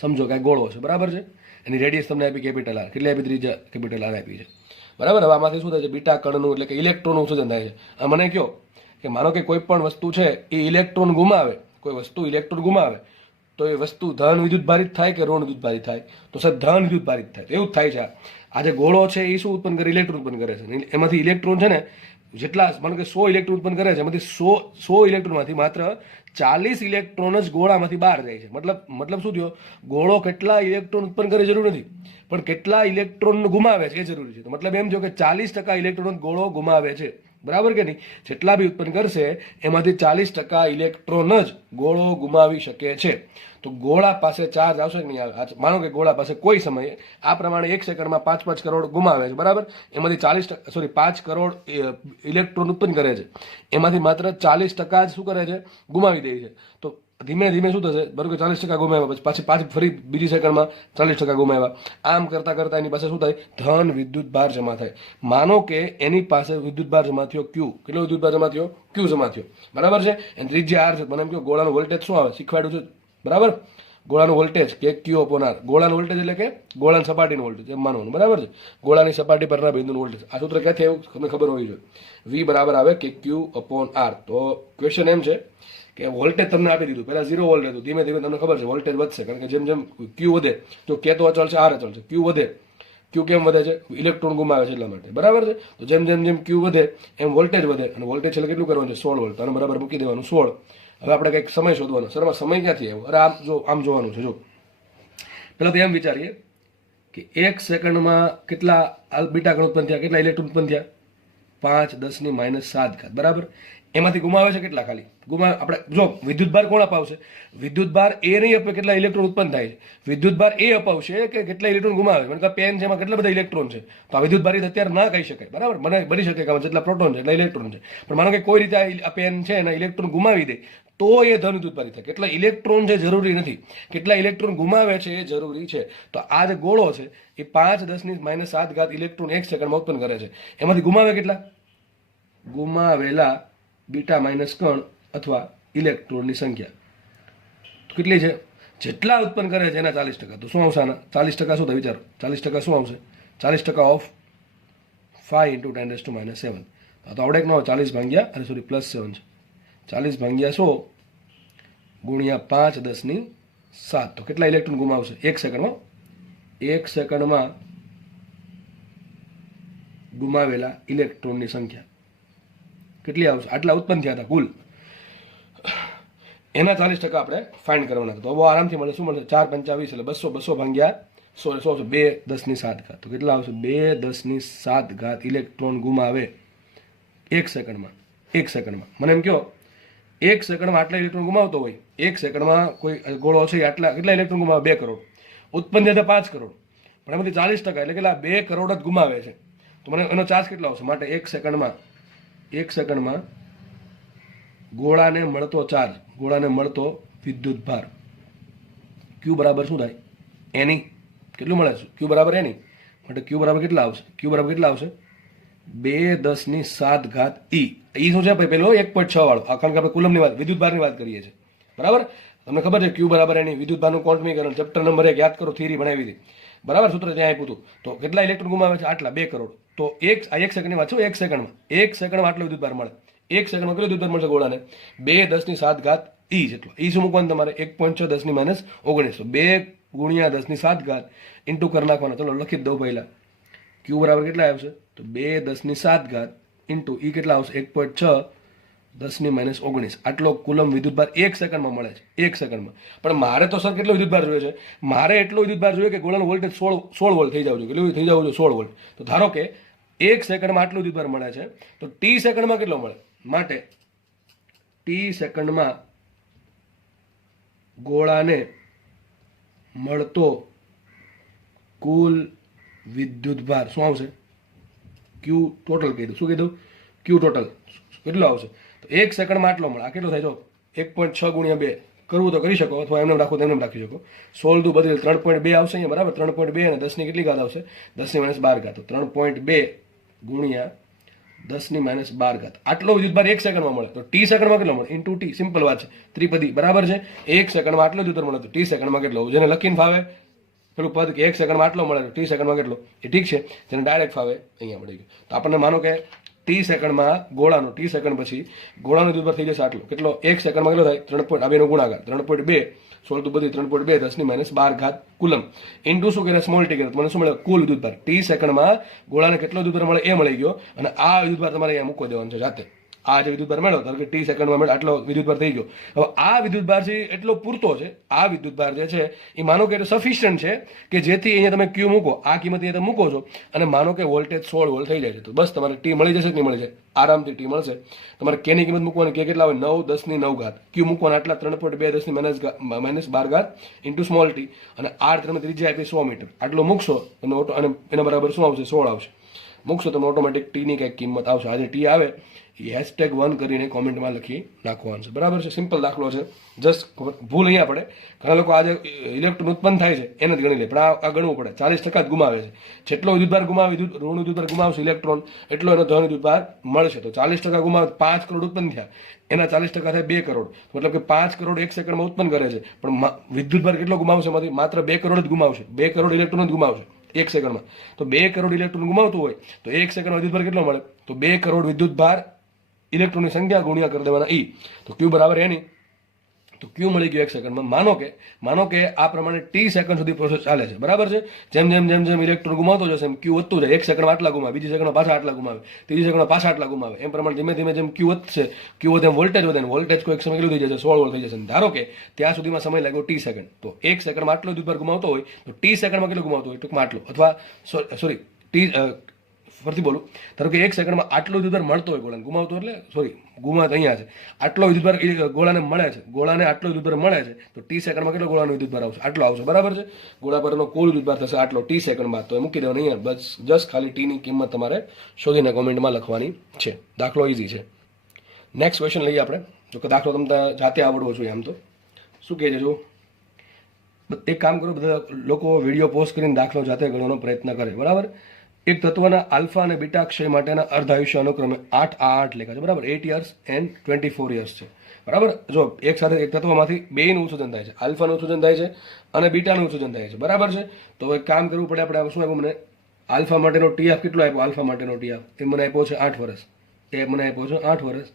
સમજો કે ગોળો છે, બરાબર છે? એની રેડિયસ તમને આપી કેપિટલ R, કેટલી આપી? ત્રિજ્યા કેપિટલ R આપી છે, બરાબર? હવે આમાંથી શું થાય છે? બીટા કણનું એટલે કે ઇલેક્ટ્રોનનું ઉત્સર્જન થાય છે. આ મને કહો કે માનો કે કોઈ પણ વસ્તુ છે એ ઇલેક્ટ્રોન ગુમાવે, કોઈ વસ્તુ ઇલેક્ટ્રોન ગુમાવે તો એ વસ્તુ ધન વિદ્યુત ભારિત થાય કે ઋણ વિદ્યુત ભારિત થાય? તો સર ધન વિદ્યુત ભારિત થાય. એવું જ થાય છે. આ જે ગોળો છે એ શું ઉત્પન્ન કરે? ઇલેક્ટ્રોન ઉત્પન્ન કરે છે. એમાંથી ઇલેક્ટ્રોન છે ને જેટલા માનો કે 100 ઇલેક્ટ્રોન ઉત્પન્ન કરે છે, એમાંથી 100 ઇલેક્ટ્રોનમાંથી માત્ર 40 ઇલેક્ટ્રોન જ ગોળામાંથી બહાર જાય છે. મતલબ શું થયો? ગોળો કેટલા ઇલેક્ટ્રોન ઉત્પન્ન કરે જરૂર નથી, પણ કેટલા ઇલેક્ટ્રોન ગુમાવે છે એ જરૂરી છે. તો મતલબ એમ થયો કે 40% ઇલેક્ટ્રોન ગોળો ગુમાવે છે. બરાબર કે નહીં? જેટલા બી ઉત્પન્ન કરશે એમાંથી 40% ઇલેક્ટ્રોન જ ગોળો ગુમાવી શકે છે. તો ગોળા પાસે ચાર્જ આવશે કે નહીં આવે? માનો કે ગોળા પાસે કોઈ સમયે આ પ્રમાણે 1 સેકન્ડમાં 5 કરોડ ગુમાવે છે, બરાબર? એમાંથી 5 કરોડ ઇલેક્ટ્રોન ઉત્પન્ન કરે છે, એમાંથી માત્ર 40% જ શું કરે છે? ગુમાવી દે છે. તો ધીમે ધીમે શું થશે? બરોબર કે 40% ગુમાવ્યા પછી પાછી ફરી બીજી સેકન્ડમાં 40% ગુમાવ્યા. આમ કરતા કરતા એની પાસે શું થાય? ધન વિદ્યુત ભાર જમા થાય. માનો કે એની પાસે વિદ્યુત ભાર જમા થયો Q. કેટલો વિદ્યુત ભાર જમા થયો? Q જમા થયો, બરાબર છે? અને ત્રિજ્યા R છે. મને એમ કહો ગોળાનો વોલ્ટેજ શું આવે? શીખવાડ્યું છે, બરાબર? ગોળાનું વોલ્ટેજ કે Q upon R. ગોળાનું વોલ્ટેજ એટલે કે ગોળાની સપાટીનું વોલ્ટેજ એમ માનવાનું, બરાબર છે? ગોળાની સપાટી પરના બિંદુનું વોલ્ટેજ. આ સૂત્ર ક્યાંથી આવ્યું? તમને ખબર હોવી જોઈએ. V બરાબર આવે કે Q upon R. તો ક્વેશ્ચન એમ છે કે વોલ્ટેજ તમને આપી દીધું, પહેલા 0 વોલ્ટ હતું, ધીમે ધીમે તમને ખબર છે વોલ્ટેજ વધશે, કારણ કે જેમ જેમ Q વધે, જો K તો અચળ છે, R અચળ છે, Q વધે. Q કેમ વધે છે? ઇલેક્ટ્રોન ગુમાવે છે એટલા માટે, બરાબર છે? તો જેમ જેમ જેમ Q વધે એમ વોલ્ટેજ વધે, અને વોલ્ટેજ છેલ્લે કેટલું કરવાનું છે? 16 વોલ્ટ. આને બરાબર મૂકી દેવાનું 16. હવે આપણે કંઈક સમય શોધવાનો. સરમાં સમય ક્યાંથી આવ્યો? અરે આમ જોવાનું છે. જો પેલા તો એમ વિચારીએ કે 1 સેકન્ડમાં કેટલા બીટા કણ ઉત્પન્ન થયા, કેટલા ઇલેક્ટ્રોન ઉત્પન્ન થયા? 5 × 10⁻⁷, બરાબર? એમાંથી ગુમાવે છે કેટલા? ખાલી આપણે જો વિદ્યુત ભાર કોણ અપાવશે? વિદ્યુત ભાર એ નહીં આપે કેટલા ઇલેક્ટ્રોન ઉત્પન્ન થાય છે, વિદ્યુત ભાર એ અપાવશે કે કેટલા ઇલેક્ટ્રોન ગુમાવે. મને કહે પેન છે એમાં કેટલા બધા ઇલેક્ટ્રોન છે, તો આ વિદ્યુત ભાર અત્યારે ના કહી શકાય, બરાબર? મને બની શકે કે જેટલા પ્રોટોન છે એટલા ઇલેક્ટ્રોન છે, પણ માનો કે કોઈ રીતે આ પેન છે એના ઇલેક્ટ્રોન ગુમાવી દે તો એ ધન વિદ્યુત ભાર થાય. કેટલા ઇલેક્ટ્રોન છે જરૂરી નથી, કેટલા ઇલેક્ટ્રોન ગુમાવે છે એ જરૂરી છે. તો આ જે ગોળો છે એ 5 × 10⁻⁷ ઇલેક્ટ્રોન 1 સેકન્ડમાં ઉત્પન્ન કરે છે. એમાંથી ગુમાવે કેટલા? ગુમાવેલા બીટા માઇનસ કણ અથવા ઇલેક્ટ્રોનની સંખ્યા કેટલી છે? જેટલા ઉત્પન્ન કરે છે એના 40%. તો શું આવશે આના? 40% શું થાય? વિચારો, 40% શું આવશે? 40% ઓફ 5 × 10⁻⁷. તો આવડે કે ન હોય? 40 + +7 છે. 40/100 ગુણ્યા 5 × 10⁷. તો કેટલા ઇલેક્ટ્રોન ગુમાવશે 1 સેકન્ડમાં? 1 સેકન્ડમાં ગુમાવેલા ઇલેક્ટ્રોનની સંખ્યા કેટલી આવશે? આટલા ઉત્પન્ન થયા હતા કુલ, એના 40% આપણે ફાઇન્ડ કરવાના. તો બહુ આરામથી મળે. શું મળે? 4 × 5 = 20, એટલે 200 ભાગ્યા 100 2 10⁷. તો કેટલા આવશે? 2 10⁷ ઇલેક્ટ્રોન ગુમાવે 1 સેકન્ડમાં. 1 સેકન્ડમાં મને એમ કહો 1 સેકન્ડમાં આટલા ઇલેક્ટ્રોન ગુમાવતો હોય, 1 સેકન્ડમાં કોઈ ગોળો છે આટલા કેટલા ઇલેક્ટ્રોન ગુમાવે? 2 કરોડ. ઉત્પન્ન થયા 5 કરોડ, પણ એમાંથી 40% એટલે કેટલા? 2 કરોડ જ ગુમાવે છે. તો મને એનો ચાર્જ કેટલો આવશે? માટે 1 સેકન્ડમાં ગોળાને મળતો ચાર્જ, ગોળાને મળતો વિદ્યુત ભાર Q બરાબર શું થાય? એની કેટલું મળે છે? Q બરાબર એની માટે Q બરાબર કેટલા આવશે? Q બરાબર કેટલા આવશે? 2 10⁷ E શું છે ભાઈ? પેલો 1.6 વાળો, કારણ કે આપણે કુલમની વાત, વિદ્યુત ભારની વાત કરીએ છીએ, બરાબર? તમને ખબર છે Q બરાબર એની વિદ્યુત ભારનું ક્વોન્ટમીકરણ ચેપ્ટર નંબર 1 યાદ કરો, થિયરી બનાવી હતી, બરાબર? સૂત્ર ત્યાં આપ્યું હતું. તો કેટલા ઇલેક્ટ્રોન ગુમાવે છે? આટલા 2 કરોડ. તો 1 સેકન્ડની વાત છે, 1 સેકન્ડમાં આટલો વિદ્યુત ભાર મળે. 1 સેકન્ડમાં કેટલો વિદ્યુત ભાર મળશે ગોળાને? 2 10⁷ E જેટલો. E શું મૂકવાનું તમારે? 1.6 10⁻⁹. તો 2 × 10⁷ ઇન્ટુ કરી નાખવાના. ચલો લખી જ દઉં પહેલા. Q બરાબર કેટલા આવશે? તો 2 10⁷ ઇન્ટુ E કેટલા આવશે? 1.6 10⁻⁹. આટલો કુલમ વિદ્યુત ભાર 1 સેકન્ડમાં મળે છે. 1 સેકન્ડમાં. પણ મારે તો સર કેટલો વિદ્યુત ભાર જોઈએ છે? મારે એટલો વિદ્યુત ભાર જોઈએ કે ગોળાનું વોલ્ટેજ 16 વોલ્ટ થઈ જવું જોઈએ. કેટલું થઈ જવું જોઈએ? 16 વોલ્ટ. તો ધારો કે 1 સેકન્ડમાં આટલું વિદ્યુત ભાર મળે છે, તો T સેકન્ડમાં કેટલો મળે? માટે T સેકન્ડમાં ગોળાને મળતો કુલ વિદ્યુત ભાર શું આવશે? Q ટોટલ કીધું. શું કીધું? Q ટોટલ કેટલો આવશે? તો 1 સેકન્ડમાં આટલો મળે. આ કેટલો થાય? જો 1.6 × 2 કરવું તો કરી શકો, અથવા એમને રાખો તો એમને રાખી શકો. 16 × 32 3.2 આવશે અહીંયા, બરાબર? 3.2 અને 10ની કેટલી ઘાત આવશે? 10⁻12. તો 3.2 ગુણ્યા 10⁻12. આટલો વિદ્યુત ભાર 1 સેકન્ડમાં મળે. તો T સેકન્ડમાં કેટલો મળે? Into T. સિમ્પલ વાત છે, ત્રિપદી, બરાબર છે? 1 સેકન્ડમાં આટલો વિદ્યુત ભાર મળે તો T સેકન્ડમાં કેટલો? જેને લખીને ફાવે પેલું પદ કે 1 સેકન્ડમાં આટલો મળે તો T સેકન્ડમાં કેટલો? એ ઠીક છે. જેને ડાયરેક્ટ ફાવે અહીંયા મળી ગયું. તો આપણને માનો કે T સેકન્ડમાં ગોળાનો, T સેકન્ડ પછી ગોળાનો વિદ્યુત ભાર થઈ જશે આટલો. કેટલો? 1 સેકન્ડમાં કેટલો થાય? 3. નો ગુણાકાર 3.2 16 × 32 3.2 10⁻12 કુલમ ઇન્ટુ શું કરે? સ્મોલ ટી કરે. મને શું મળે? કુલ વિદ્યુત ભાર. T સેકન્ડમાં ગોળાને કેટલો વિદ્યુત ભાર મળે એ મળી ગયો, અને આ વિદ્યુત ભાર તમારે અહીંયા મૂકવા દેવાનો છે જાતે. આ જે વિદ્યુતભાર મળ્યો ધારો કે ટી સેકન્ડમાં મળે આટલો વિદ્યુતભાર થઈ ગયો. હવે આ વિદ્યુતભાર છે એટલો પૂરતો છે, આ વિદ્યુતભાર જે છે એ માનો કે સફિશિયન્ટ છે કે જેથી અહીંયા તમે ક્યુ મૂકો, આ કિંમત અહીંયા તમે મૂકો છો અને માનો કે વોલ્ટેજ 16 વોલ્ટ થઈ જાય છે, તો બસ તમારે ટી મળી જશે કે નહીં મળી જાય? આરામથી ટી મળશે. તમારે કેની કિંમત મૂકવાની કે કેટલા હોય? 9 10 ની 9 ઘાત. ક્યુ મૂકવાના આટલા 3.2 10 ની -12 ઘાત ઇન્ટુ સ્મોલ ટી, અને આર તમે ત્રિજ્યા આપી 100 મીટર, આટલો મૂકશો અને એના બરાબર શું આવશે? 16 આવશે. મૂકશો તમે ઓટોમેટિક ટીની કંઈક કિંમત આવશે. આજે ટી આવે એ #1 કરીને કોમેન્ટમાં લખી નાખવાનું છે, બરાબર છે? સિમ્પલ દાખલો છે, જસ્ટ ભૂલ અહીંયા પડે. ઘણા લોકો આજે ઇલેક્ટ્રોન ઉત્પન્ન થાય છે એને જ ગણી લે, પણ આ ગણવું પડે. 40% જ ગુમાવે છે. જેટલો વિદ્યુતભાર ગુમાવે, ઋણ વિદ્યુતભાર ગુમાવશે ઇલેક્ટ્રોન, એટલો એનો ધન વિદ્યુતભાર મળશે. તો 40% ગુમાવે 5 કરોડ ઉત્પન્ન થયા, એના 40% થાય 2 કરોડ, મતલબ કે 5 કરોડ 1 સેકન્ડમાં ઉત્પન્ન કરે છે. પણ વિદ્યુતભાર કેટલો ગુમાવશે? એમાંથી માત્ર 2 કરોડ જ ગુમાવશે. 2 કરોડ ઇલેક્ટ્રોન જ ગુમાવશે 1 સેકન્ડમાં. તો 2 કરોડ ઇલેક્ટ્રોન ગુમાવતું હોય તો 1 સેકન્ડમાં વિદ્યુતભાર કેટલો મળે? તો 2 કરોડ વિદ્યુતભાર ઇલેક્ટ્રોનની સંખ્યા ગુણ્યા કરી દેવાના ઈ, તો ક્યુ બરાબર એની. તો ક્યુ મળી ગયો 1 સેકન્ડમાં. માનો કે આ પ્રમાણે ટી સેકન્ડ સુધી પ્રોસેસ ચાલે છે, બરાબર છે? જેમ જેમ જેમ જેમ ઇલેક્ટ્રોન ગુમાવતો જશે એમ ક્યુ વધતું જાય. 1 સેકન્ડમાં આટલા ગુમાવે, બીજી સેકન્ડમાં પાછા આટલા ગુમાવે, ત્રીજી સેકન્ડમાં પાછા આટલા ગુમાવે, એમ પ્રમાણે ધીમે ધીમે જેમ ક્યુ વધશે, ક્યુ વધે વોલ્ટેજ વધે, વોલ્ટેજ કોઈ એક સમય કેટલું થઈ જશે? 16 વોલ્ટ થઈ જશે. ધારો કે ત્યાં સુધીમાં સમય લાગ્યો ટી સેકન્ડ, તો 1 સેકન્ડમાં આટલો વિદ્યુતભાર ગુમાવતો હોય તો ટી સેકન્ડમાં કેટલું ગુમાવતો હોય? ટૂંકમાં આટલો, અથવા સોરી ટી ફરીથી બોલું, ધારો કે 1 સેકન્ડમાં આટલો વિદ્યુતભાર મળતો હોય ગોળાને, ગુમાવતો એટલે સોરી ગુમાવતો અહીંયા છે, આટલો વિદ્યુતભાર ગોળાને મળે છે, ગોળાને આટલો વિદ્યુતભાર મળે છે, તો ટી સેકન્ડમાં કેટલો ગોળાનો વિદ્યુતભાર આવશે? આટલો આવશે, બરાબર છે? ગોળા પરનો કુલ વિદ્યુતભાર થશે આટલો ટી સેકન્ડમાં. તો એ મૂકી દેવાનું અહીંયા. બસ જસ્ટ ખાલી ટીની કિંમત તમારે શોધીને કોમેન્ટમાં લખવાની છે. દાખલો ઇઝી છે. નેક્સ્ટ ક્વેશ્ચન લઈએ આપણે. જો કે દાખલો તમને જાતે આવડવો જોઈએ આમ તો. શું કહે છે જો? એક કામ કરો, બધા લોકો વિડીયો પોસ્ટ કરીને દાખલો જાતે ગણવાનો પ્રયત્ન કરે, બરાબર? એક તત્વના આલ્ફા અને બીટા ક્ષય માટેના અર્ધાયુષ્ય અનુક્રમે 8 લેખા છે, બરાબર? 8 years and 24 years છે, બરાબર? જો એક સાથે એક તત્વમાંથી બેનું ઉત્સર્જન થાય છે, આલ્ફાનું ઉત્સર્જન થાય છે અને બીટાનું ઉત્સર્જન થાય છે, બરાબર છે? તો એક કામ કરવું પડે આપણે. શું આપ્યું મને? આલ્ફા માટેનો ટીએફ કેટલો આપ્યો? આલ્ફા માટેનો ટીએફ એ મને આપ્યો છે 8 વર્ષ, એ મને આપ્યો છે 8 વર્ષ.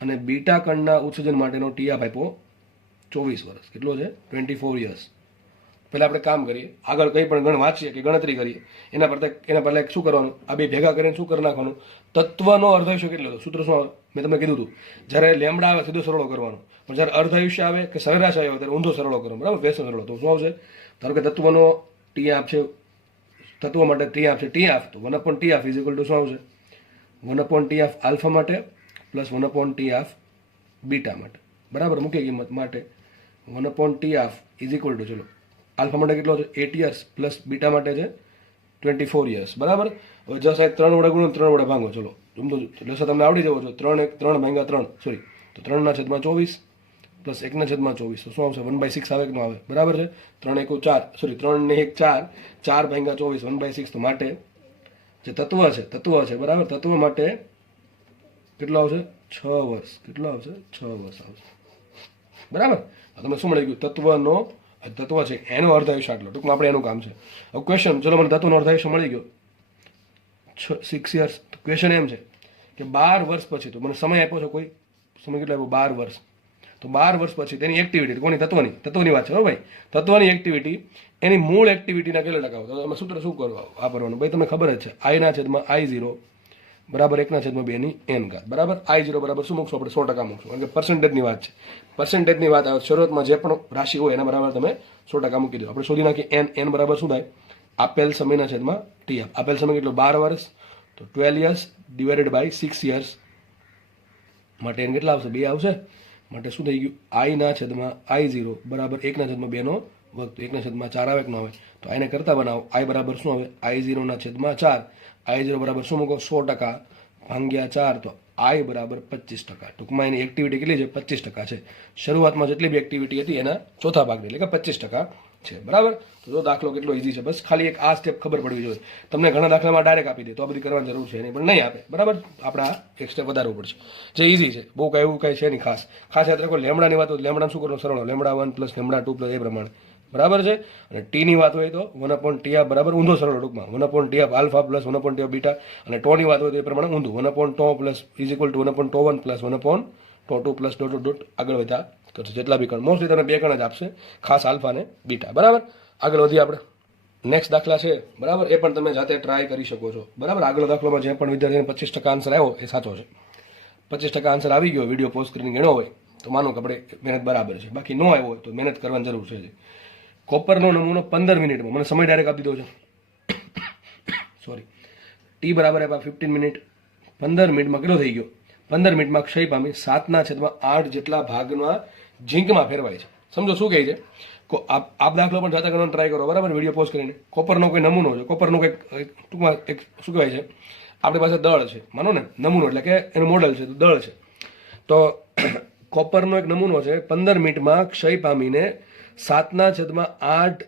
અને બીટા કણના ઉત્સર્જન માટેનો ટીએફ આપ્યો 24 વર્ષ. કેટલો છે? 24 years. પહેલાં આપણે કામ કરીએ, આગળ કંઈ પણ ગણ વાંચીએ કે ગણતરી કરીએ એના પહેલાં શું કરવાનું? આ બે ભેગા કરીને શું કરી નાખવાનું? તત્વનો અર્ધાયુષ્ય કેટલો હતો? સૂત્ર શું આવે? મેં તમને કીધું હતું, જ્યારે લેમડા આવે સીધો સરળો કરવાનો, પણ જ્યારે અર્ધાયુષ્ય આવે કે સરેરાશ આવે ત્યારે ઊંધો સરળો કરવાનો, બરાબર? વેસો સરળો. તો શું આવશે? ધારો કે તત્વનો ટીઆફ છે, તત્વ માટે ટીઆફ છે, ટીઆફ તો 1/TF ઇઝ ઇક્વલ ટુ શું આવશે? 1/TF આલ્ફા માટે પ્લસ 1/TF બીટા માટે, બરાબર? મુખ્ય કિંમત માટે 1/TF ઇઝ ઇક્વલ ટુ, ચલો આલ્ફા માટે કેટલો છે? 8 years પ્લસ બીટા માટે છે 24 years, બરાબર? હવે જસ 3 વડે ગુણો, 3 વડે ભાંગો. ચલો લસા તમને આવડી જવો છો. 3 ભાંગ્યા 3 સોરી, તો 3/24 પ્લસ 1/24, તો શું આવશે? 1/6 આવે કે ન આવે? બરાબર છે? 3 × 1 4 સોરી 3 ને 1 4, 4 ભાંગ્યા 24 1/6. તો માટે જે તત્વ છે, બરાબર? તત્વ માટે કેટલો આવશે? 6 વર્ષ. કેટલો આવશે? 6 વર્ષ આવશે, બરાબર? તમે શું મળી ગયું? તત્વ છે એનો અર્ધાયુષ્ય આટલો. ટૂંકમાં આપણે એનું કામ છે. હવે ક્વેશ્ચન, ચલો મને તત્વનો અર્ધાયુષ્ય મળી ગયો 6 years. ક્વેશ્ચન એમ છે કે 12 વર્ષ પછી, તો મને સમય આપ્યો છે, કોઈ સમય કેટલો આપ્યો? 12 વર્ષ. તો 12 વર્ષ પછી તેની એક્ટિવિટી, કોની? તત્વની વાત છે હો ભાઈ. તત્વની એક્ટિવિટી એની મૂળ એક્ટિવિટીના કેટલા ટકા? તો તમે સૂત્ર શું કરવા વાપરવાનું? ભાઈ તમને ખબર જ છે, I/I0 બરાબર 1/2 ની n ઘાત, બરાબર? I0 બરાબર શું મૂકશું આપણે? 100% મૂકશું, કારણ કે પર્સન્ટેજની વાત છે. પર્સન્ટેજની વાત આવે, શરૂઆતમાં જે પણ રાશિ હોય એના બરાબર તમે 100% મૂકી દો. આપણે શોધી નાખીએ n બરાબર શું થાય? આપેલ સમયના છેદમાં TF. આપેલ સમય કેટલો? 12 વર્ષ. તો 12 years ડિવાઇડેડ બાય 6 years માટે n કેટલા આવશે? 2 આવશે. માટે શું થઈ ગયું? I/I0 બરાબર 1/2 નો વર્ગ. તો 1/4 આવે કે ન આવે? તો આને કરતા બનાવો. I બરાબર શું આવે? I0/4. I0 બરાબર શું મૂકો? 100% ભાંગ્યા 4, તો I બરાબર 25%. ટૂંકમાં એની એક્ટિવિટી કેટલી છે? 25% છે. શરૂઆતમાં જેટલી બી એક્ટિવિટી હતી એના ચોથા ભાગની, એટલે કે 25% છે, બરાબર? તો જો દાખલો કેટલો ઇઝી છે. બસ ખાલી એક આ સ્ટેપ ખબર પડવી જોઈએ. તમને ઘણા દાખલામાં ડાયરેક્ટ આપી દે તો આ બધી કરવાની જરૂર છે નહીં, પણ નહીં આપે, બરાબર? આપણે આ એક સ્ટેપ વધારવું પડશે. જે ઇઝી છે, બહુ કાંઈ એવું કાંઈ છે નહીં ખાસ યાદ રાખો. લેમડાની વાત હોય, લેમડા શું કરવાનું? સરળ. λ1 પ્લસ λ2 પ્લસ એ પ્રમાણે, બરાબર છે? અને ટીની વાત હોય તો 1/TF બરાબર ઊંધો સરળ. ટૂંકમાં 1/TF alpha plus 1/TF beta, અને ટોની વાત હોય તો એ પ્રમાણે ઊંધું 1/τ plus is equal to 1/τ1 plus 1/τ2 plus dot આગળ વધ્યા કરશે. જેટલા બી કણ, મોસ્ટલી તમને 2 કણ જ આપશે, ખાસ આલ્ફા અને બીટા, બરાબર? આગળ વધીએ આપણે. નેક્સ્ટ દાખલા છે, બરાબર? એ પણ તમે જાતે ટ્રાય કરી શકો છો, બરાબર? આગળ દાખલામાં જે પણ વિદ્યાર્થીને 25% આન્સર આવ્યો એ સાચો છે. 25% આન્સર આવી ગયો વિડીયો પોસ્ટ કરીને ગણ્યો હોય તો માનો કે આપણે મહેનત બરાબર છે, બાકી ન આવ્યો હોય તો મહેનત કરવાની જરૂર છે. કોપરનો નમૂનો 15 મિનિટમાં, મને સમય ડાયરેક્ટ આપી દીધો છે, સોરી, ટી બરાબર આપ્યા 15 મિનિટ. 15 મિનિટમાં કેટલો થઈ ગયો? 15 મિનિટમાં ક્ષય પામી 7/8 જેટલા ભાગમાં ઝીંકમાં ફેરવાય છે. સમજો શું કહે છે? આપ દાખલો પણ જાતે કરવાનો ટ્રાય કરો, બરાબર, વિડીયો પોસ્ટ કરીને. કોપરનો કોઈ નમૂનો છે, કોપરનો કંઈક ટૂંકમાં એક શું કહેવાય છે, આપણી પાસે દળ છે, માનો ને નમૂનો એટલે કે એનું મોડલ છે, તો દળ છે. તો કોપરનો એક નમૂનો છે, 15 મિનિટમાં ક્ષય પામીને 7/8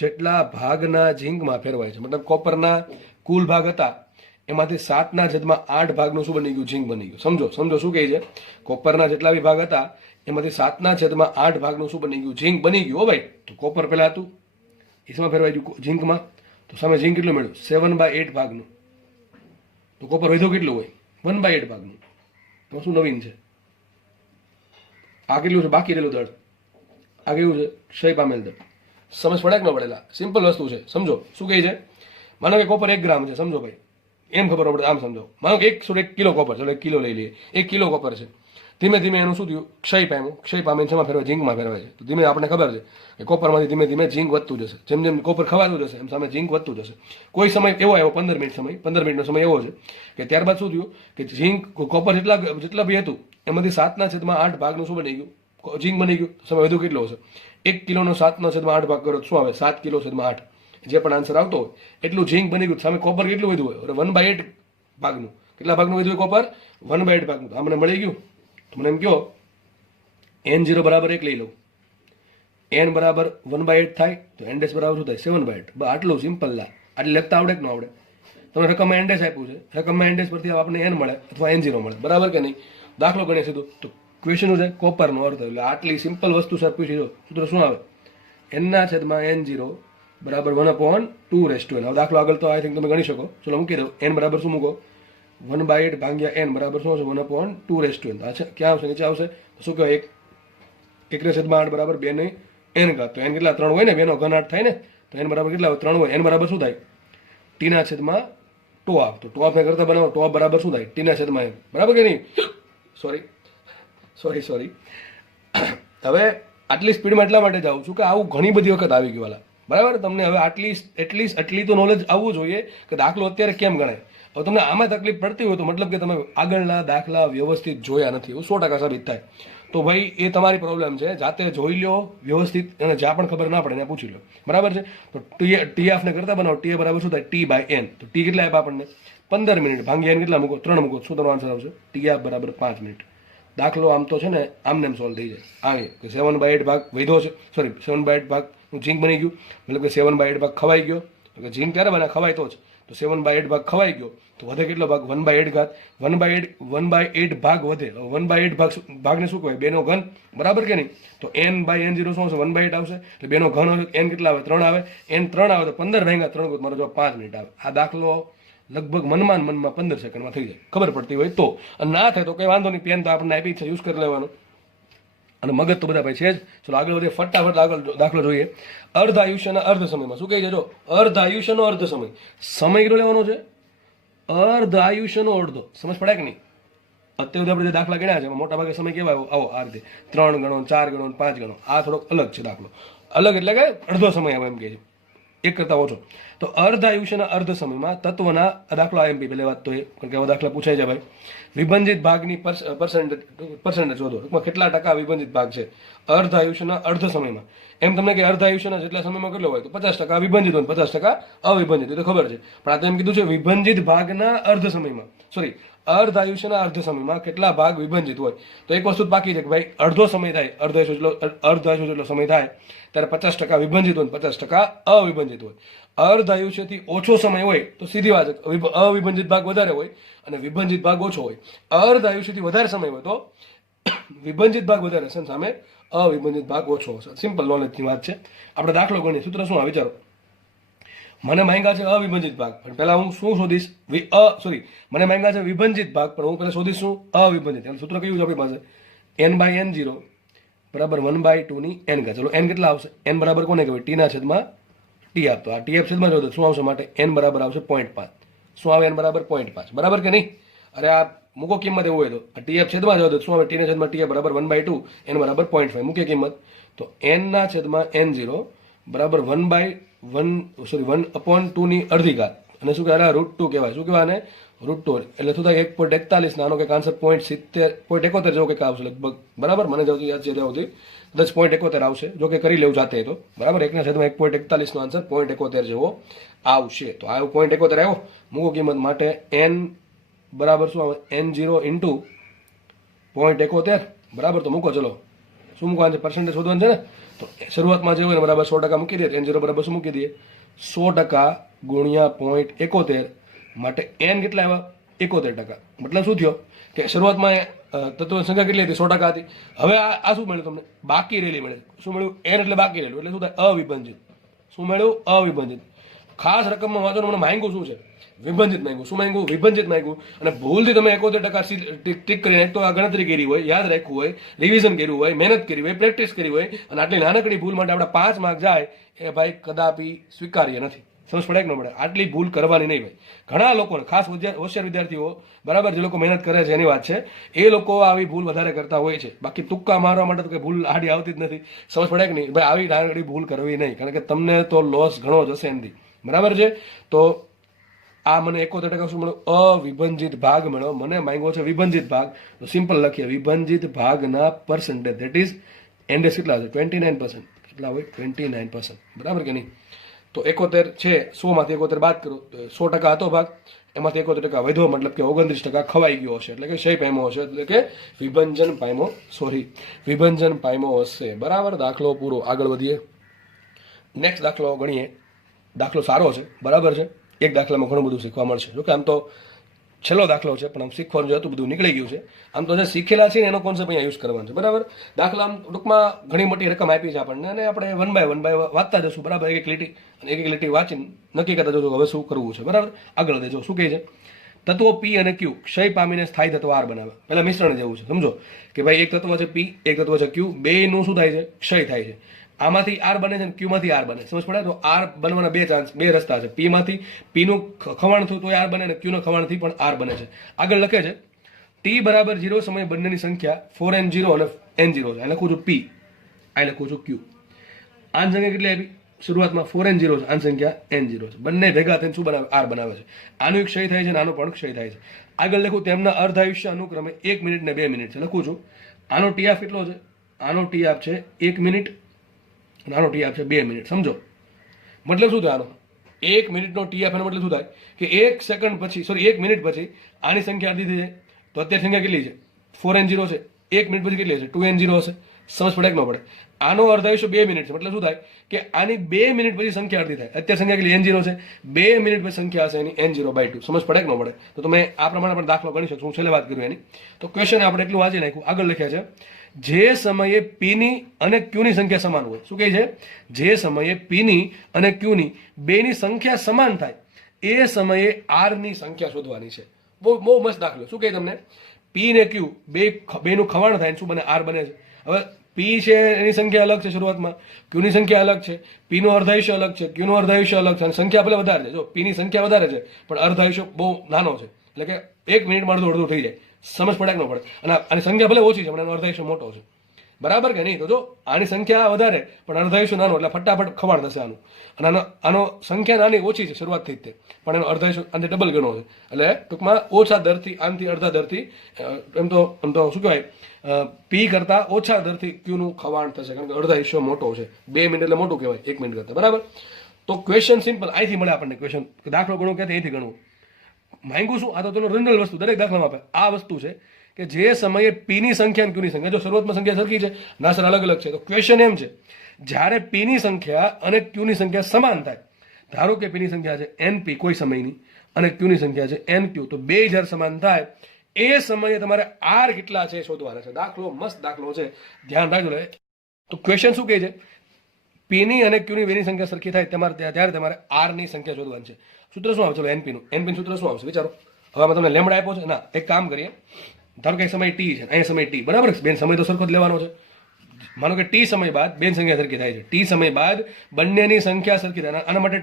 જેટલા ભાગના ઝીંકમાં ફેરવાય છે. મતલબ કોપરના કુલ ભાગ હતા એમાંથી 7/8 ભાગનું શું બની ગયું? ઝીંક બની ગયું. સમજો શું કહે છે? કોપરના જેટલા બી ભાગ હતા એમાંથી 7/8 ભાગનું શું બની ગયું? ઝીંક બની ગયું. હો ભાઈ, તો કોપર પહેલા હતું એમાં ફેરવાઈ ગયું ઝીંકમાં, તો સામે ઝીંક કેટલું મળ્યું? 7/8 ભાગનું. તો કોપર વધ્યું કેટલું હોય? 1/8 ભાગનું. તો શું નવીન છે? આ કેટલું છે? બાકી રહેલું દળ. આ કેવું છે? ક્ષય પામેલ દળ. સમજ પડે કે ન પડેલા? સિમ્પલ વસ્તુ છે. સમજો શું કહે છે? માનો કે કોપર 1 ગ્રામ છે, સમજો ભાઈ, એમ ખબર પડે આમ સમજો. માનો કે 1 કિલો કોપર, ચલો 1 કિલો લઈ લઈએ, 1 કિલો કોપર છે. ધીમે ધીમે એનું શું થયું? ક્ષય પામ્યું. ક્ષય પામીને શેમાં ફેરવાય? ઝીંકમાં ફેરવાય છે. તો ધીમે આપણે ખબર છે કે કોપરમાંથી ધીમે ધીમે ઝીંક વધતું જશે. જેમ જેમ કોપર ખવાતું જશે એમ સામે ઝીંક વધતું જશે. કોઈ સમય એવો આવ્યો 15 મિનિટ સમય, 15 મિનિટનો સમય એવો છે કે ત્યારબાદ શું થયું કે ઝીંક કોપર જેટલા બી હતું એમાંથી 7/8 ભાગનું શું બની ગયું? ઝીંક બની ગયું. સમય વધુ કેટલો હશે? 1 કિલોનો 7/8 ભાગ કરો તો શું આવે? 7 કિલો/8. જે પણ આન્સર આવતો હોય એટલું ઝીંક બની ગયું. સામે કોપર કેટલું વધ્યું હોય? 1/8 ભાગનું. કેટલા ભાગનું વધ્યું હોય કોપર? 1/8 ભાગનું. આ મને મળી ગયું. તો મને એમ કહો n0 બરાબર 1 લઈ લઉં, n બરાબર 1/8 થાય તો n ડેશ બરાબર શું થાય? 7/8. આટલું સિમ્પલ. આટલી લખતા આવડે કે ન આવડે? તમને રકમમાં n ડેશ આપ્યું છે, રકમમાં n ડેશ પરથી આપણને n મળે અથવા n0 મળે, બરાબર કે નહીં? દાખલો ગણીએ સીધું. તો ક્વેશ્ચન શું છે? કોપરનો અર્થ. એટલે આટલી સિમ્પલ વસ્તુ સર પૂછી દો, સૂત્ર શું આવે? n/n0 બરાબર 1/2 હવે દાખલો આગળ તો આઈ થિંક તમે ગણી શકો. ચલો મૂકી દો. n બરાબર શું મૂકો? 1/8 ભાગ્યા n બરાબર શું આવશે? 1/2. અચ્છા, ક્યાં આવશે? નીચે આવશે. શું કહેવાય? 1/8 બરાબર 2 ની n ઘાત. તો n કેટલા? 3 હોય ને, 2 નો ઘન 8 થાય ને, તો n બરાબર કેટલા હોય? 3 હોય. n બરાબર શું થાય? t/2. તો ટોપ ને કરતા બનાવો, ટોપ બરાબર શું થાય? t/n. બરાબર કે નહીં? સોરી. હવે આટલી સ્પીડમાં એટલા માટે જાઉં છું કે આવું ઘણી બધી વખત આવી ગયું વાલા, બરાબર? તમને હવે એટલી તો નોલેજ આવવું જોઈએ કે દાખલો અત્યારે કેમ ગણાય. હવે તમને આમાં તકલીફ પડતી હોય તો મતલબ કે તમે આગળના દાખલા વ્યવસ્થિત જોયા નથી, એવું 100% સાબિત થાય. તો ભાઈ એ તમારી પ્રોબ્લેમ છે. જાતે જોઈ લો વ્યવસ્થિત, અને જ્યાં પણ ખબર ના પડે એને પૂછી લો, બરાબર છે? તો TF ને કરતા બનાવો. ટી બરાબર શું થાય? t/n. તો ટી કેટલા આપ્યા આપણને? 15 મિનિટ ભાગ્યા n કેટલા મૂકો? 3 મૂકો. શું તમારો આન્સર આવશે? TF બરાબર 5 મિનિટ. દાખલો આમ તો છે ને આમને સોલ્વ થઈ જાય. આવે કે 7/8 ભાગ વધ્યો છે, સોરી 7/8 ભાગ ઝીંક બની ગયું, મતલબ કે 7/8 ભાગ ખવાઈ ગયો. તો કે ઝીંક ક્યારે બને? ખવાય તો જ. તો 7/8 ભાગ ખવાઈ ગયો તો વધે કેટલો ભાગ? 1/8 ઘાત. 1/8 ભાગ વધે. 1/8 ભાગને શું કહેવાય? 2 નો ઘન, બરાબર કે નહીં? તો n/n0 શું આવશે? 1/8 આવશે. એટલે 2 નો ઘન આવશે. n કેટલા આવે? 3 આવે. n 3 આવે તો 15 ભાગ્યા 3 મારો જવાબ 5 મિનિટ આવે. આ દાખલો લગભગ મનમાં 15 સેકન્ડમાં થઈ જાય, ખબર પડતી હોય તો. અને ના થાય તો કંઈ વાંધો નહીં, પેન તો આપણને આપી છે, યુઝ કરી લેવાનું. અને મગજ તો બધા ભાઈ છે જ. ચલો આગળ વધીએ, ફટાફટ આગળ દાખલો જોઈએ. અર્ધ આયુષ્યના અર્ધ સમયમાં શું કહે છે? જો અર્ધ આયુષ્યનો અર્ધ સમય, સમય કેટલો લેવાનો છે? અર્ધ આયુષ્યનો અડધો. સમજ પડે કે નહીં? અત્યારે આપણે જે દાખલા ગણ્યા છે મોટા ભાગે સમય કેવા આવો આ રીતે 3 ગણો, 4 ગણો, 5 ગણો. આ થોડોક અલગ છે દાખલો. અલગ એટલે કે અડધો સમય આવે એમ કે છે, એક કરતા ઓછો. તો અર્ધ આયુષ્યના અર્ધ સમયમાં તત્વના દાખલો આઈએમપી પહેલી વાત તો એ, કારણ કે આવા દાખલા પૂછાય છે ભાઈ. વિભંજિત ભાગની પર્સન્ટેજ શોધો. ટૂંકમાં કેટલા ટકા વિભંજિત ભાગ છે અર્ધ આયુષ્યના અર્ધ સમયમાં. એમ તમને કે અર્ધ આયુષ્યના જેટલા સમયમાં કેટલો હોય? તો 50% વિભંજિત હોય, 50% અવિભંજિત. એ તો ખબર છે, પણ આ તો એમ કીધું છે વિભંજિત ભાગના અર્ધ સમયમાં, સોરી અર્ધ આયુષ્યના અર્ધ સમયમાં કેટલા ભાગ વિભંજિત હોય. તો એક વસ્તુ બાકી છે કે ભાઈ અડધો સમય થાય, અર્ધ આયુષ્ય જેટલો સમય થાય ત્યારે 50% વિભંજિત હોય, 50% અવિભંજિત હોય. અર્ધ આયુષ્યથી ઓછો સમય હોય તો સીધી વાત અવિભંજિત ભાગ વધારે હોય અને વિભંજિત ભાગ ઓછો હોય. અર્ધ આયુષ્યથી વધારે સમય હોય તો વિભંજિત ભાગ વધારે હશે, સામે અવિભંજિત ભાગ ઓછો હશે. સિમ્પલ નોલેજની વાત છે. આપણે દાખલો ગણીએ. સૂત્ર શું આ વિચારો? મને માંગ્યા છે અવિભંજિત ભાગ, પણ પહેલા હું શું શોધીશ? મને માંગ્યા છે વિભંજિત ભાગ, પણ હું પહેલા શોધીશ શું? અવિભંજિત. એનું સૂત્ર કયું છે આપણી પાસે? n/n0 બરાબર 1/2 ની n ઘાત. ચલો n કેટલા આવશે? n બરાબર કોને કહેવાય? t/t આપતો. આ tf છેદમાં જો શું આવશે? માટે n બરાબર આવશે 0.5. શું આવે? n બરાબર 0.5, બરાબર કે નહીં? અરે આ મૂકો કિંમત એવું હોય તો ટીએફ છેદમાં જાવ તો શું આવે? ટી ના છેદમાં ટીએફ બરાબર 1/2, એન બરાબર 0.5. મૂકીએ કિંમત તો એન ના છેદમાં n0 બરાબર 1/2 ની અડધી ઘાત, અને શું કહેવાય? √2 કહેવાય. શું કહેવાય? √2. એટલે શું થાય? 1.41. નાનો કંઈક આન્સર 0.71 જેવો કંઈક આવશે લગભગ. બરાબર, મને જલ્દી યાદ છે ત્યાં સુધી કદાચ 0.71 આવશે, જો કે કરી લેવું જાતે તો. બરાબર, 1/1.41 નો આન્સર 0.71 જેવો આવશે. તો આ 0.71 આવ્યો. મૂકો કિંમત માટે n બરાબર શું આવે? n0 into 0.71. બરાબર, તો મૂકો. ચલો શું મૂકવાનું છે? પર્સન્ટેજ શોધવાનું છે ને. તો શરૂઆતમાં જે હોય ને બરાબર 100% મૂકી દઈએ. n0 બરાબર શું મૂકી દઈએ? 100% ગુણ્યા 0.71 માટે n કેટલા આવ્યા? 71%. મતલબ શું થયો કે શરૂઆતમાં તત્વ સંખ્યા કેટલી હતી? 100% હતી. હવે આ શું મળ્યું તમને? બાકી રહેલી મળે. શું મળ્યું? n એટલે બાકી રહેલું. એટલે શું થાય? અવિભાજિત. શું મળ્યું? અવિભાજિત. ખાસ રકમમાં વાંચવાનું મને માંગ્યું શું છે? વિભાજિત માંગ્યું. શું માંગ્યું? વિભાજિત માંગ્યું. અને ભૂલથી તમે 71% ટીક કરીને એક તો આ ગણતરી કરી હોય, યાદ રાખ્યું હોય, રિવિઝન કર્યું હોય, મહેનત કરી હોય, પ્રેક્ટિસ કરી હોય, અને આટલી નાનકડી ભૂલ માટે આપણા 5 માર્ક જાય, એ ભાઈ કદાપી સ્વીકાર્ય નથી. સમજ પડે કે ન પડે? આટલી ભૂલ કરવાની નહીં ભાઈ. ઘણા લોકોને, ખાસ હોશિયાર વિદ્યાર્થીઓ, બરાબર, જે લોકો મહેનત કરે છે એની વાત છે, એ લોકો આવી ભૂલ વધારે કરતા હોય છે. બાકી તુક્કા મારવા માટે તો કઈ ભૂલ આડી આવતી જ નથી. સમજ પડે કે નહીં ભાઈ? આવી નાનકડી ભૂલ કરવી નહીં, કારણ કે તમને તો લોસ ઘણો જશે એનાથી. બરાબર છે. તો આ મને 71% શું મળ્યો? અવિભાજિત ભાગ મળ્યો. મને માંગ્યો છે વિભાજિત ભાગ, તો સિમ્પલ લખીએ વિભાજિત ભાગના પર્સન્ટેજ, ધેટ ઇઝ એનડેસ કેટલા છે? 29%. કેટલા હોય? 29%. બરાબર કે નહીં? તો 71 છે, 100 માંથી 71 બાદ કરો તો 100% હતો ભાગ, એમાંથી 71% વધ્યો, મતલબ કે 29% ખવાઈ ગયો હશે, એટલે કે ક્ષય પામ્યો હશે, એટલે કે વિભંજન પામ્યો હશે. બરાબર, દાખલો પૂરો. આગળ વધીએ. નેક્સ્ટ દાખલો ગણીએ. દાખલો સારો છે, બરાબર છે. એક દાખલામાં ઘણું બધું શીખવા મળશે. જોકે આમ તો છેલ્લો દાખલો છે, પણ આમ શીખવાનું જે હતું બધું નીકળી ગયું છે. આમ તો જે શીખેલા છે ને એનો કોન્સેપ્ટ અહીંયા યુઝ કરવાનો છે. બરાબર, દાખલા આમ ટૂંકમાં ઘણી મોટી રકમ આપી છે આપણને, અને આપણે 1 બાય 1 વાંચતા જશું. બરાબર, એક લીટી અને એક લીટી વાંચીને નક્કી કરતા જશું હવે શું કરવું છે. બરાબર, આગળ દેજો. શું કહે છે? તત્વો P અને Q ક્ષય પામીને સ્થાયી તત્વ R બનાવે. પહેલા મિશ્રણ જેવું છે, સમજો કે ભાઈ એક તત્વ છે P, એક તત્વ છે Q, બેયનું શું થાય છે? ક્ષય થાય છે. આમાંથી R બને છે અને Q માંથી R બને. સમજ પડે? તો R બનવાના બે રસ્તા છે. P માંથી P નું ખવાણ થયું તો R બને, અને Q નું ખવાણથી પણ R બને છે. આગળ લખે છે T બરાબર 0 સમયે બંનેની સંખ્યા 4n0 અને n0 છે. આ લખું છું P, આ લખું છું Q. આની સંખ્યા કેટલી આપી? શરૂઆતમાં 4n0 છે, આની સંખ્યા n0 છે. બંને ભેગા થઈને શું બનાવે? R બનાવે છે. આનું એક ક્ષય થાય છે અને આનું પણ ક્ષય થાય છે. આગળ લખું તેમના અર્ધાયુષ્ય અનુક્રમે 1 મિનિટ ને 2 મિનિટ છે. લખું છું આનો TF કેટલો છે? આનો TF છે 1 મિનિટ, નાનો TF છે 2 મિનિટ. સમજો મતલબ શું થાય આનો? 1 મિનિટનો TF એનો મતલબ શું થાય કે 1 સેકન્ડ પછી, સોરી 1 મિનિટ પછી આની સંખ્યા અડધી થઈ જાય. તો અત્યારે સંખ્યા કેટલી છે? 4n0 છે. 1 મિનિટ પછી કેટલી હશે? 2n0 હશે. સમજ પડે કે ન પડે? આનો અર્ધાયુષ્ય 2 મિનિટ છે. મતલબ શું થાય કે આની 2 મિનિટ પછી સંખ્યા અડધી થાય. અત્યારે સંખ્યા કેટલી? n0 છે. 2 મિનિટ પછી સંખ્યા હશે એની n0/2. સમજ પડે કે ન પડે? તો તમે આ પ્રમાણે પણ દાખલો ગણી શકશો. હું છેલ્લે વાત કર્યું એની. તો ક્વેશ્ચન આપણે એટલું વાંચી નાખ્યું. આગળ લખ્યા છે જે સમયે P ની અને Q ની સંખ્યા સમાન હોય. શું કહે છે? જે સમયે P ની અને Q ની બેની સંખ્યા સમાન થાય એ સમયે R ની સંખ્યા શોધવાની છે. બહુ મસ્ત દાખલો. શું કહે તમને? P ને Q બેનું ખવાણ થાય શું બને? R બને છે. હવે P છે એની સંખ્યા અલગ છે શરૂઆતમાં, Q ની સંખ્યા અલગ છે, P નું અર્ધાયુષ્ય અલગ છે, Q નું અર્ધાયુષ્ય અલગ છે, અને સંખ્યા ભલે વધારે છે. જો P ની સંખ્યા વધારે છે પણ અર્ધાયુષ્ય બહુ નાનો છે, એટલે કે 1 મિનિટમાં અડધું થઈ જાય. સમજ પડે કે ન પડે? અને આની સંખ્યા ભલે ઓછી છે પણ એનો અર્ધાયુષ્ય મોટો છે. બરાબર કે નહીં? તો જો આની સંખ્યા વધારે પણ અર્ધાયુષ્ય નાનો, એટલે ફટાફટ ખવાડ થશે આનું. અને આનો સંખ્યા નાની ઓછી છે શરૂઆતથી જ તે, પણ એનો અર્ધાયુષ્ય આનાથી ડબલ ગણો છે. એટલે ટૂંકમાં ઓછા દરથી, આમથી અડધા દરથી, એમ તો શું કહેવાય, P કરતા ઓછા દરથી Q નું ખવાણ થશે, કારણ કે અર્ધાયુષ્ય મોટો છે. 2 મિનિટ એટલે મોટું કહેવાય 1 મિનિટ કરતા. બરાબર, તો ક્વેશ્ચન સિમ્પલ અહીંથી મળે આપણને. ક્વેશ્ચન દાખલો ગણો ક્યાંથી? અહીંથી ગણવું માંગ્યું શું? આ તો તેનો જનરલ વસ્તુ દરેક દાખલામાં આપે. આ વસ્તુ છે કે જે સમયે P ની સંખ્યા અને Q ની સંખ્યા, જો શરૂઆતમાં સંખ્યા સરખી છે, ના સર અલગ અલગ છે, તો ક્વેશ્ચન એમ છે જ્યારે P ની સંખ્યા અને Q ની સંખ્યા સમાન થાય, ધારો કે P ની સંખ્યા છે NP કોઈ સમયની અને Q ની સંખ્યા છે NQ, તો બે જ્યારે સમાન થાય એ સમયે તમારે R કેટલા છે શોધવાના છે. દાખલો મસ્ત દાખલો છે, ધ્યાન રાખજો. તો ક્વેશ્ચન શું કહે છે? P ની અને Q ની બેની સંખ્યા સરખી થાય ત્યારે તમારે R ની સંખ્યા શોધવાની છે. સૂત્ર શું આવે? ચલો NP નું સૂત્ર શું આવશે વિચારો. હવે આમાં તમને લેમ્બડા આપ્યો છે. ના, એક કામ કરીએ. ધારો કે સમય T છે, અહીંયા સમય T, બરાબર? બેન સમય તો સરખો જ લેવાનો છે. માનો કે T સમય બાદ બેન સંખ્યા સરખી થાય છે. T સમય બાદ બંનેની સંખ્યા સરખી થાય. આના માટે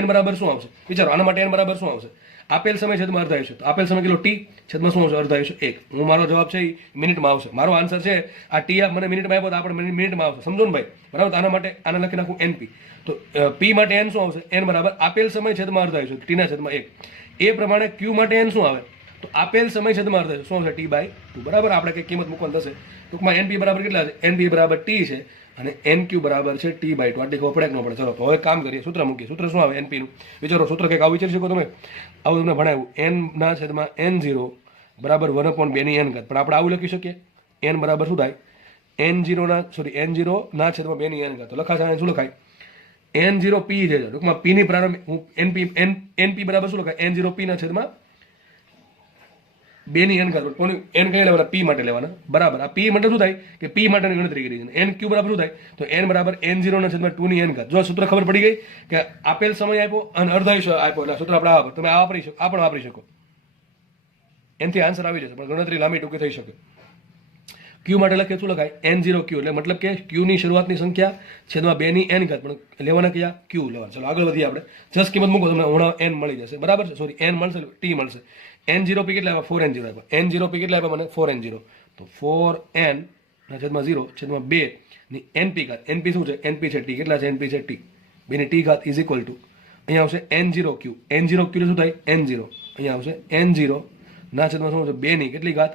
n બરાબર શું આવશે વિચારો? આના માટે n બરાબર શું આવશે? આપેલ સમય છેદમાં અર્ધાયુષ્ય, તો આપેલ સમય કેટલો ટી, છેદમાં શું આવશે અર્ધાયુષ્ય 1. હું મારો જવાબ છે એ મિનિટમાં આવશે. મારો આન્સર છે આ ટી મને મિનિટમાં આપ્યો તો આપણે મિનિટમાં આવશે. સમજો ને ભાઈ, બરાબર? આના માટે આને લખી નાખું NP. તો P માટે n શું આવશે? n બરાબર આપેલ સમય છેદમાં અર્ધાયુષ્ય, T ના છેદમાં 1. એ પ્રમાણે Q માટે n શું આવે? તો આપેલ સમય છેદમાં અર્ધાયુષ્ય શું આવશે? T/2. બરાબર? આપણે કઈ કિંમત મૂકવાની થશે. ટૂંકમાં NP બરાબર કેટલા છે? NP બરાબર T છે અને NQ બરાબર છે T/2. આટલી ખબર પડે કે ન પડે? ચલો તો હવે કામ કરીએ, સૂત્ર મૂકીએ. સૂત્ર શું આવે NP નું? વિચારો, સૂત્ર કંઈક આવું વિચારી શકો તમે? આવું તમને ભણાવ્યું, n ના છેદમાં n0 બરાબર 1/2 ની n ઘાત. પણ આપણે આવું લખી શકીએ, n બરાબર શું થાય? n0 ના છેદમાં 2 ની n ઘાત. તો લખાશે શું લખાય? n0 p છે. ટૂંકમાં p ની પ્રારંભિક હું np બરાબર શું લખાય? n0 p ના છેદમાં 2 ની n ઘાત. n કઈ લેવાના? p માટે લેવાના. બરાબર? આ p માટે શું થાય કે p માટેની ગણતરી કરી છે. nq બરાબર શું થાય? તો n બરાબર n0 ના છેદમાં 2 ની n ઘાત. જો સૂત્ર ખબર પડી ગઈ કે આપેલ સમય આપ્યો અને અર્ધાયુષ્ય આપ્યો, એટલે સૂત્ર આપણે આ તમે આ વાપરી શકો, આ પણ વાપરી શકો. એનાથી આન્સર આવી જશે, પણ ગણતરી લાંબી ટૂંકી થઈ શકે. Q માટે લખીએ શું લખાય? n0 q, એટલે મતલબ કે q ની શરૂઆતની સંખ્યા છેદમાં 2 ની n ઘાત. પણ લેવાના કયા? q લેવાના. ચલો આગળ વધીએ આપણે. જસ્ટ કિંમત મૂકો, તમને હમણાં n મળી જશે. બરાબર છે? સોરી, n મળશે, t મળશે. n0 p કેટલા આવ્યા? 4n0 આવ્યા. n0 p કેટલા આવ્યા મને? 4n0. તો 4n ના છેદમાં 0 છેદમાં 2 ની np ઘાત. np શું છે? np છે t. કેટલા છે? np છે t. 2 ની t ઘાત ઇઝ ઇક્વલ ટુ અહીંયા આવશે n0 q. n0 q શું થાય? n0. અહીંયા આવશે n0 ના છેદમાં શું છે? 2 ની કેટલી ઘાત?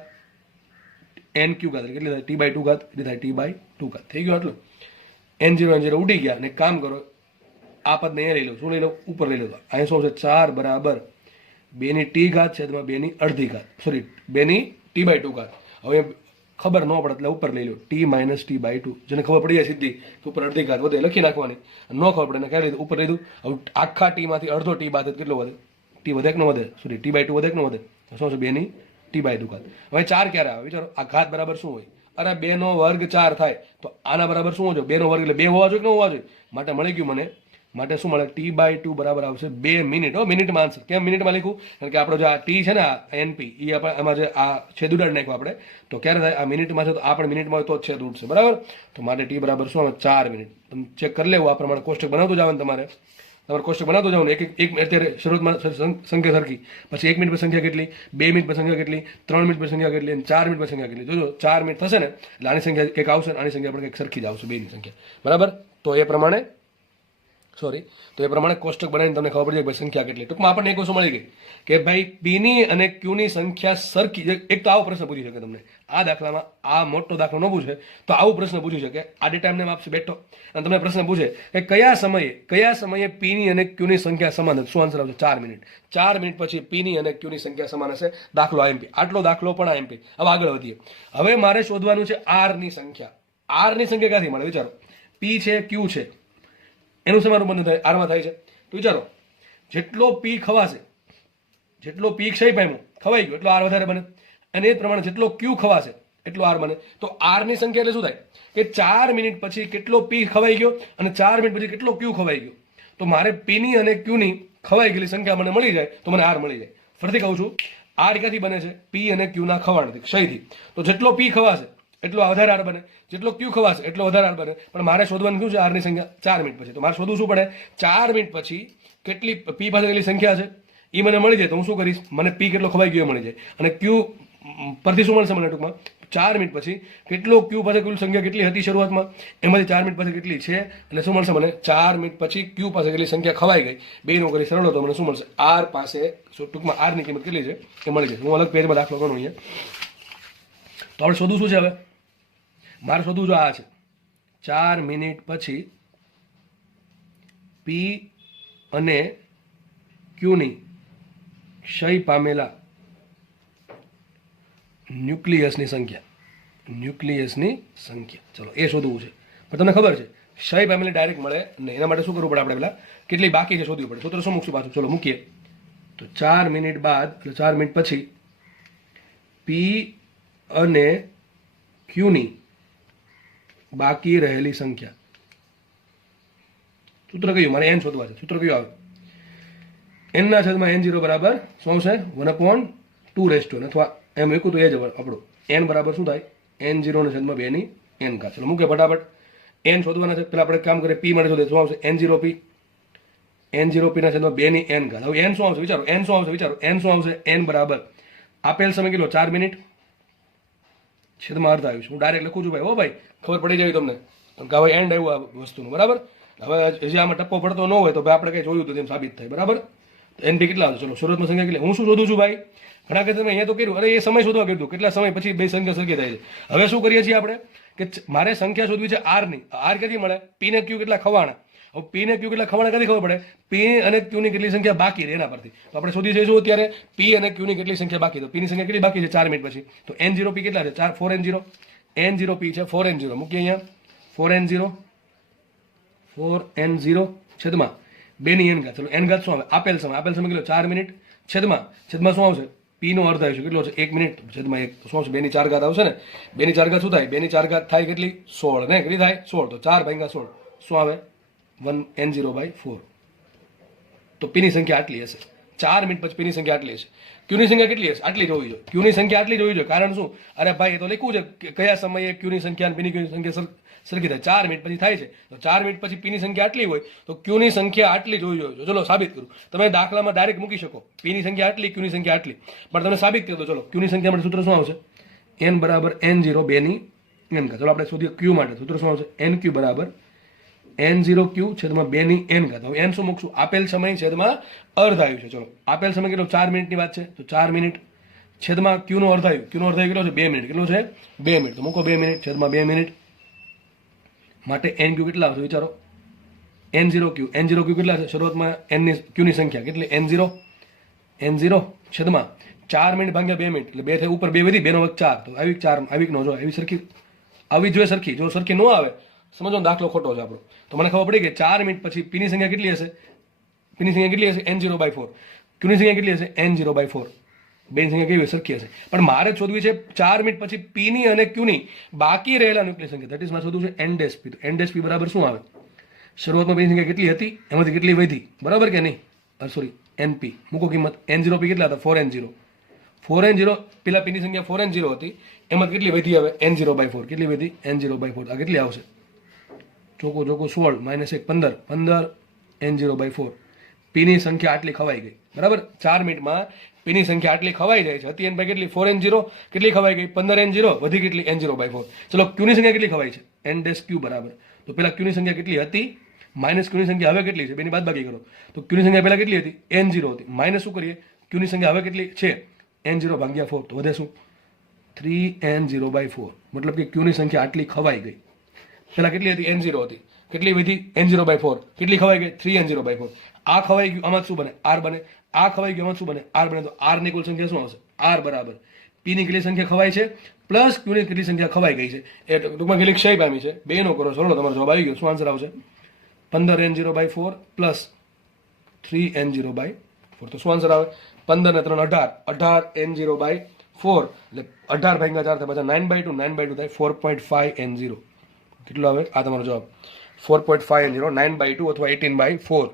nq ઘાત. કેટલી થાય? T/2 ઘાત. કેટલી થાય? T/2 ઘાત. થઈ ગયું આટલું. n0 ઉડી ગયા. અને કામ કરો, આ પદને અહીંયા લઈ લો. શું લઈ લો? ઉપર લઈ લો. અહીંયા શું આવશે? 4 બરાબર 2 ની t ઘાત છેદમાં 2 ની અડધી ઘાત. સોરી, 2 ની T/2 ઘાત. હવે ખબર ન પડે એટલે ઉપર લઈ લો, t - T/2. જેને ખબર પડી જાય સીધી કે ઉપર અડધી ઘાત વધે લખી નાખવાની. ન ખબર પડે ને ક્યાં લીધું? ઉપર લીધું. હવે આખા t માંથી અડધો t બાદ કેટલો વધે? t વધે કે ન વધે? સોરી, T/2 વધે કે ન વધે? શું છે? 2 ની T/2 ઘાત. હવે 4 ક્યારે આવે? વિચારો, આ ઘાત બરાબર શું હોય? અરે 2 નો વર્ગ 4 થાય તો આના બરાબર શું હોય? 2 નો વર્ગ એટલે 2 હોવા જોઈએ કે ન હોવા જોઈએ? માટે મળી ગયું મને. માટે શું મળે? T/2 બરાબર આવશે 2 મિનિટ. મિનિટમાં આન્સર. કેમ મિનિટમાં લખ્યું? કારણ કે આપણો જે આ ટી છે ને, NP, એ આપણે એમાં જે આ છેદ ઉડાડી નાખ્યો આપણે. તો ક્યારે થાય? આ મિનિટમાં છે તો આ પણ મિનિટમાં હોય તો જ છેદ ઉડશે. બરાબર? તો માટે t બરાબર શું આવે? 4 મિનિટ. તમે ચેક કરી લેવું. આ પ્રમાણે કોષ્ટક બનાવતું જવાનું તમારે કોષ્ટક બનાવતું જવાનું. એક અત્યારે શરૂઆતમાં સંખ્યા સરખી, પછી 1 મિનિટ પર સંખ્યા કેટલી, 2 મિનિટ પર સંખ્યા કેટલી, 3 મિનિટ પર સંખ્યા કેટલી, અને 4 મિનિટ પર સંખ્યા કેટલી. જોજો 4 મિનિટ થશે ને એટલે આની સંખ્યા કંઈક આવશે, આની સંખ્યા પણ કંઈક સરખી જ આવશે, બેની સંખ્યા. બરાબર? તો એ પ્રમાણે કોષ્ટક બનાવીને તમને ખબર પડી જાય ભાઈ સંખ્યા કેટલી. ટૂંકમાં આપણને એક વસ્તુ મળી ગઈ કે ભાઈ p ની અને q ની સંખ્યા સરખી. એક તો આવો પ્રશ્ન પૂછી શકે તમને આ દાખલામાં. આ મોટો દાખલો ન પૂછે તો આવો પ્રશ્ન પૂછી શકે. આ ડેટા એમને આપશે બેઠો અને તમને પ્રશ્ન પૂછે કે કયા સમયે p ની અને q ની સંખ્યા સમાન હશે? શું આન્સર આવશે? 4 મિનિટ. 4 મિનિટ પછી p ની અને q ની સંખ્યા સમાન હશે. દાખલો IMP. આટલો દાખલો પણ IMP. હવે આગળ વધીએ. હવે મારે શોધવાનું છે r ની સંખ્યા. r ની સંખ્યા ક્યાંથી મળે? વિચારો, p છે, q છે, એનું સમાનું બંધ થાય આરમાં થાય છે. તો વિચારો, જેટલો પી ખવાશે, જેટલો પી ક્ષય પામ્યો ખવાઈ ગયો એટલો આર વધારે બને, અને એ જ પ્રમાણે જેટલો ક્યુ ખવાશે એટલો આર બને. તો આર ની સંખ્યા એટલે શું થાય કે 4 મિનિટ પછી કેટલો પી ખવાઈ ગયો અને 4 મિનિટ પછી કેટલો ક્યુ ખવાઈ ગયો. તો મારે પી ની અને ક્યુ ની ખવાઈ ગયેલી સંખ્યા મને મળી જાય તો મને આર મળી જાય. ફરીથી કહું છું, આર ક્યાંથી બને છે? પી અને ક્યુ ના ખવાણથી, ક્ષયથી. તો જેટલો પી ખવાશે એટલો વધારે આર બને, જેટલો ક્યુ ખવાશે એટલો વધારે આર બને. પણ મારે શોધવાનું કયું છે? આરની સંખ્યા 4 મિનિટ પછી. તો મારે શોધવું શું પડે? 4 મિનિટ પછી કેટલી પી પાસે કેટલી સંખ્યા છે એ મને મળી જાય તો હું શું કરીશ? મને પી કેટલો ખવાઈ ગયો મળી જાય. અને ક્યુ પરથી શું મળશે મને? ટૂંકમાં 4 મિનિટ પછી કેટલો ક્યુ પાસે કુલ સંખ્યા કેટલી હતી શરૂઆતમાં, એમાંથી 4 મિનિટ પછી કેટલી છે, એટલે શું મળશે મને? 4 મિનિટ પછી ક્યુ પાસે કેટલી સંખ્યા ખવાઈ ગઈ, બેનો કરી સરળ તો મને શું મળશે? આર પાસે ટૂંકમાં આરની કિંમત કેટલી છે એ મળી જશે. હું અલગ પેજમાં દાખલો ગણું અહીંયા. તો આપણે શોધવું શું છે? હવે મારે શોધવું જો આ છે 4 મિનિટ પછી પી અને ક્યુની ક્ષય પામેલા ન્યુક્લિયસની સંખ્યા. ચલો એ શોધવું છે. પણ તમને ખબર છે ક્ષય પામેલી ડાયરેક્ટ મળે નહીં. એના માટે શું કરવું પડે? આપણે પેલા કેટલી બાકી છે શોધવી પડે. સૂત્ર શું મૂકશું પાછું? ચલો મૂકીએ. તો 4 મિનિટ બાદ એટલે 4 મિનિટ પછી પી અને ક્યુની બાકી રહેલી સંખ્યા. સૂત્ર કયું? મારે n શોધવા છે. સૂત્ર કયું આવે? n ના છેદમાં n0 બરાબર શું આવશે? 1/2 અથવા એમ મૂકું તો એ જ આપણું n બરાબર શું થાય? n0 ના છેદમાં 2 ની n ઘાત. ચલો મૂકે ફટાફટ. n શોધવાના છે. પેલા આપણે કામ કરીએ, p માટે શોધીએ. શું આવશે? n0 p N0p ના છેદમાં 2 ની n ઘાત. હવે n શું આવશે વિચારો, n શું આવશે વિચારો, n શું આવશે, n બરાબર આપેલ સમય કેટલો 4 મિનિટ છેદમાં અર્ધ આવ્યું છે. હું ડાયરેક્ટ લખું છું ભાઈ, હો ભાઈ, ખબર પડી જાય તમને કે હવે એન્ડ આવ્યું આ વસ્તુનું, બરાબર. હવે હજી આમાં ટપ્પો પડતો ન હોય તો ભાઈ આપણે કઈ જોયું તો તેમ સાબિત થાય, બરાબર. તો એનપી કેટલા આવશે, ચલો શરૂઆતમાં સંખ્યા કેટલી, હું શું શોધું છું ભાઈ, ઘણા કે તમે અહીંયા તો કર્યું, અરે એ સમય શોધવા કીધું, કેટલા સમય પછી બે સંખ્યા સરખી થાય છે. હવે શું કરીએ છીએ આપણે કે મારે સંખ્યા શોધવી છે આર ની, આર ક્યાંથી મળે, પી ને ક્યુ કેટલા ખવાણા. હવે પી ને ક્યુ કેટલા ખવાણા ક્યાંથી ખબર પડે, પી અને ક્યુ ની કેટલી સંખ્યા બાકી રહે એના પરથી. તો આપણે શોધી જઈશું અત્યારે પી અને ક્યુ ની કેટલી સંખ્યા બાકી, તો પી ની સંખ્યા કેટલી બાકી છે 4 મિનિટ પછી, તો n0 પી કેટલા છે 4 n0 પી છે 4n0, મૂકીએ અહીંયા 4n0 છેદમાં 2 ની n ઘાત. ચલો n ઘાત શું આવે, આપેલ સમય કેટલો 4 મિનિટ છેદમાં શું આવશે, પી નો અર્ધ આવીશું કેટલો છે 1 મિનિટ છેદમાં 1, શું આવશે 2 ની 4 ઘાત આવશે ને. 2 ની 4 ઘાત શું થાય, 2 ની 4 ઘાત થાય કેટલી 16 ને, કેટલી થાય 16, તો 4 ભાગ્યા 16 શું આવે 1n0/4. તો પી ની સંખ્યા આટલી હશે, 4 મિનિટ પછી પી ની સંખ્યા આટલી હશે. ક્યુ ની સંખ્યા કેટલી હશે, આટલી જોવી જોઈએ, ક્યુ ની સંખ્યા આટલી જોવી જોઈએ. કારણ શું, અરે ભાઈ એ તો લખ્યું છે કે કયા સમયે ક્યુ ની સંખ્યા અને પી ની સંખ્યા સરખી થાય, 4 મિનિટ પછી થાય છે. તો 4 મિનિટ પછી પી ની સંખ્યા આટલી હોય તો ક્યુ ની સંખ્યા આટલી જોવી જોઈએ. ચલો સાબિત કરું, તમે દાખલામાં ડાયરેક્ટ મૂકી શકો પી ની સંખ્યા આટલી, ક્યુ ની સંખ્યા આટલી, પણ તમે સાબિત કરો. ચલો ક્યુ ની સંખ્યા માટે સૂત્ર શું આવશે, n બરાબર n0 2 ની n ઘાત. ચલો આપણે શોધીએ ક્યુ માટે, સૂત્ર શું આવશે, nq બરાબર n0q છેદમાં 2 ની n ઘાત. હવે n શું મૂકશું, આપેલ સમય છેદમાં અર્ધ આવ્યું છે. ચલો આપેલ સમય કેટલો 4 મિનિટની વાત છે, તો 4 મિનિટ છેદમાં ક્યુ નો અર્ધ આવ્યું, ક્યુ નો અર્ધ આવ્યું કેટલો છે 2 મિનિટ, કેટલો છે 2 મિનિટ, તો મૂકો 2 મિનિટ છેદમાં 2 મિનિટ માટે nq કેટલા આવશે વિચારો, n0q કેટલા છે, શરૂઆતમાં n ની q ની સંખ્યા કેટલી n0 છેદમાં 4 મિનિટ ભાગ્યા 2 મિનિટ એટલે 2 થાય, ઉપર 2 વધી, 2 નો વર્ગ 4, તો આવી 4 આવી નો જો આવી સરખી આવી જોઈએ સરખી, જો સરખી ન આવે સમજો દાખલો ખોટો છે આપણો. તો મને ખબર પડી કે 4 મિનિટ પછી પી ની સંખ્યા કેટલી હશે, પી ની સંખ્યા કેટલી હશે n0/4, ક્યુ ની સંખ્યા કેટલી હશે n0/4, બે ની સંખ્યા કેવી સરખી હશે. પણ મારે શોધવી છે 4 મિનિટ પછી પી ની અને ક્યુ ની બાકી રહેલા ન્યુક્લિયસ સંખ્યા, ધેટ ઇઝ મારે શોધવું છે n-p. તો n-p બરાબર શું આવે, શરૂઆતમાં પી ની સંખ્યા કેટલી હતી એમાંથી કેટલી વધી, બરાબર કે નહીં, સોરી np મૂકો કિંમત, n0p કેટલા હતા 4n0 પેલા પી ની સંખ્યા 4n0 હતી, એમાં કેટલી વધી આવે n0/4, કેટલી વધી n0/4, આ કેટલી આવશે ચોકો 16 -1 15 n0/4. પી ની સંખ્યા આટલી ખવાઈ ગઈ, બરાબર. 4 મિનિટમાં પી ની સંખ્યા આટલી ખવાઈ જાય છે, હતી n ભાઈ કેટલી 4n0, કેટલી ખવાઈ ગઈ 15n0, વધી કેટલી n0/4. ચલો ક્યુ ની સંખ્યા કેટલી ખવાઈ છે n-q બરાબર, તો પેલા ક્યુ ની સંખ્યા કેટલી હતી માઇનસ ક્યુ ની સંખ્યા હવે કેટલી છે, બેની બાદબાકી કરો, તો ક્યુ ની સંખ્યા પહેલા કેટલી હતી n0 હતી, માઇનસ શું કરીએ ક્યુ ની સંખ્યા હવે કેટલી છે n0/4, તો વધે શું 3n0/4, મતલબ કે ક્યુ ની સંખ્યા આટલી ખવાઈ ગઈ. પેલા કેટલી હતી n0 હતી, કેટલી વધી n0/4, કેટલી ખવાઈ ગઈ 3n0/4. આ ખવાઈ ગયું, આમાં શું બને r બને, આ ખવાઈ ગયું આમાં શું બને r બને. તો r ની કુલ સંખ્યા શું આવશે, r બરાબર p ની કેટલી સંખ્યા ખવાય છે પ્લસ q ની કેટલી સંખ્યા ખવાઈ ગઈ છે, એ ટૂંકમાં કેટલી ક્ષય પામી છે, બે નો કરો સરળ, તમારો જવાબ આવી ગયો. શું આન્સર આવશે 15n0/4 પ્લસ 3n0/4. તો શું આન્સર આવે 15 ને 3 18n0/4 એટલે 18 ભાગ્યા 4 થાય, પાછા 9/2 9/2 થાય 4.5n0. કેટલો આવે આ તમારો જવાબ 4.5n0, 9/2 અથવા 18/4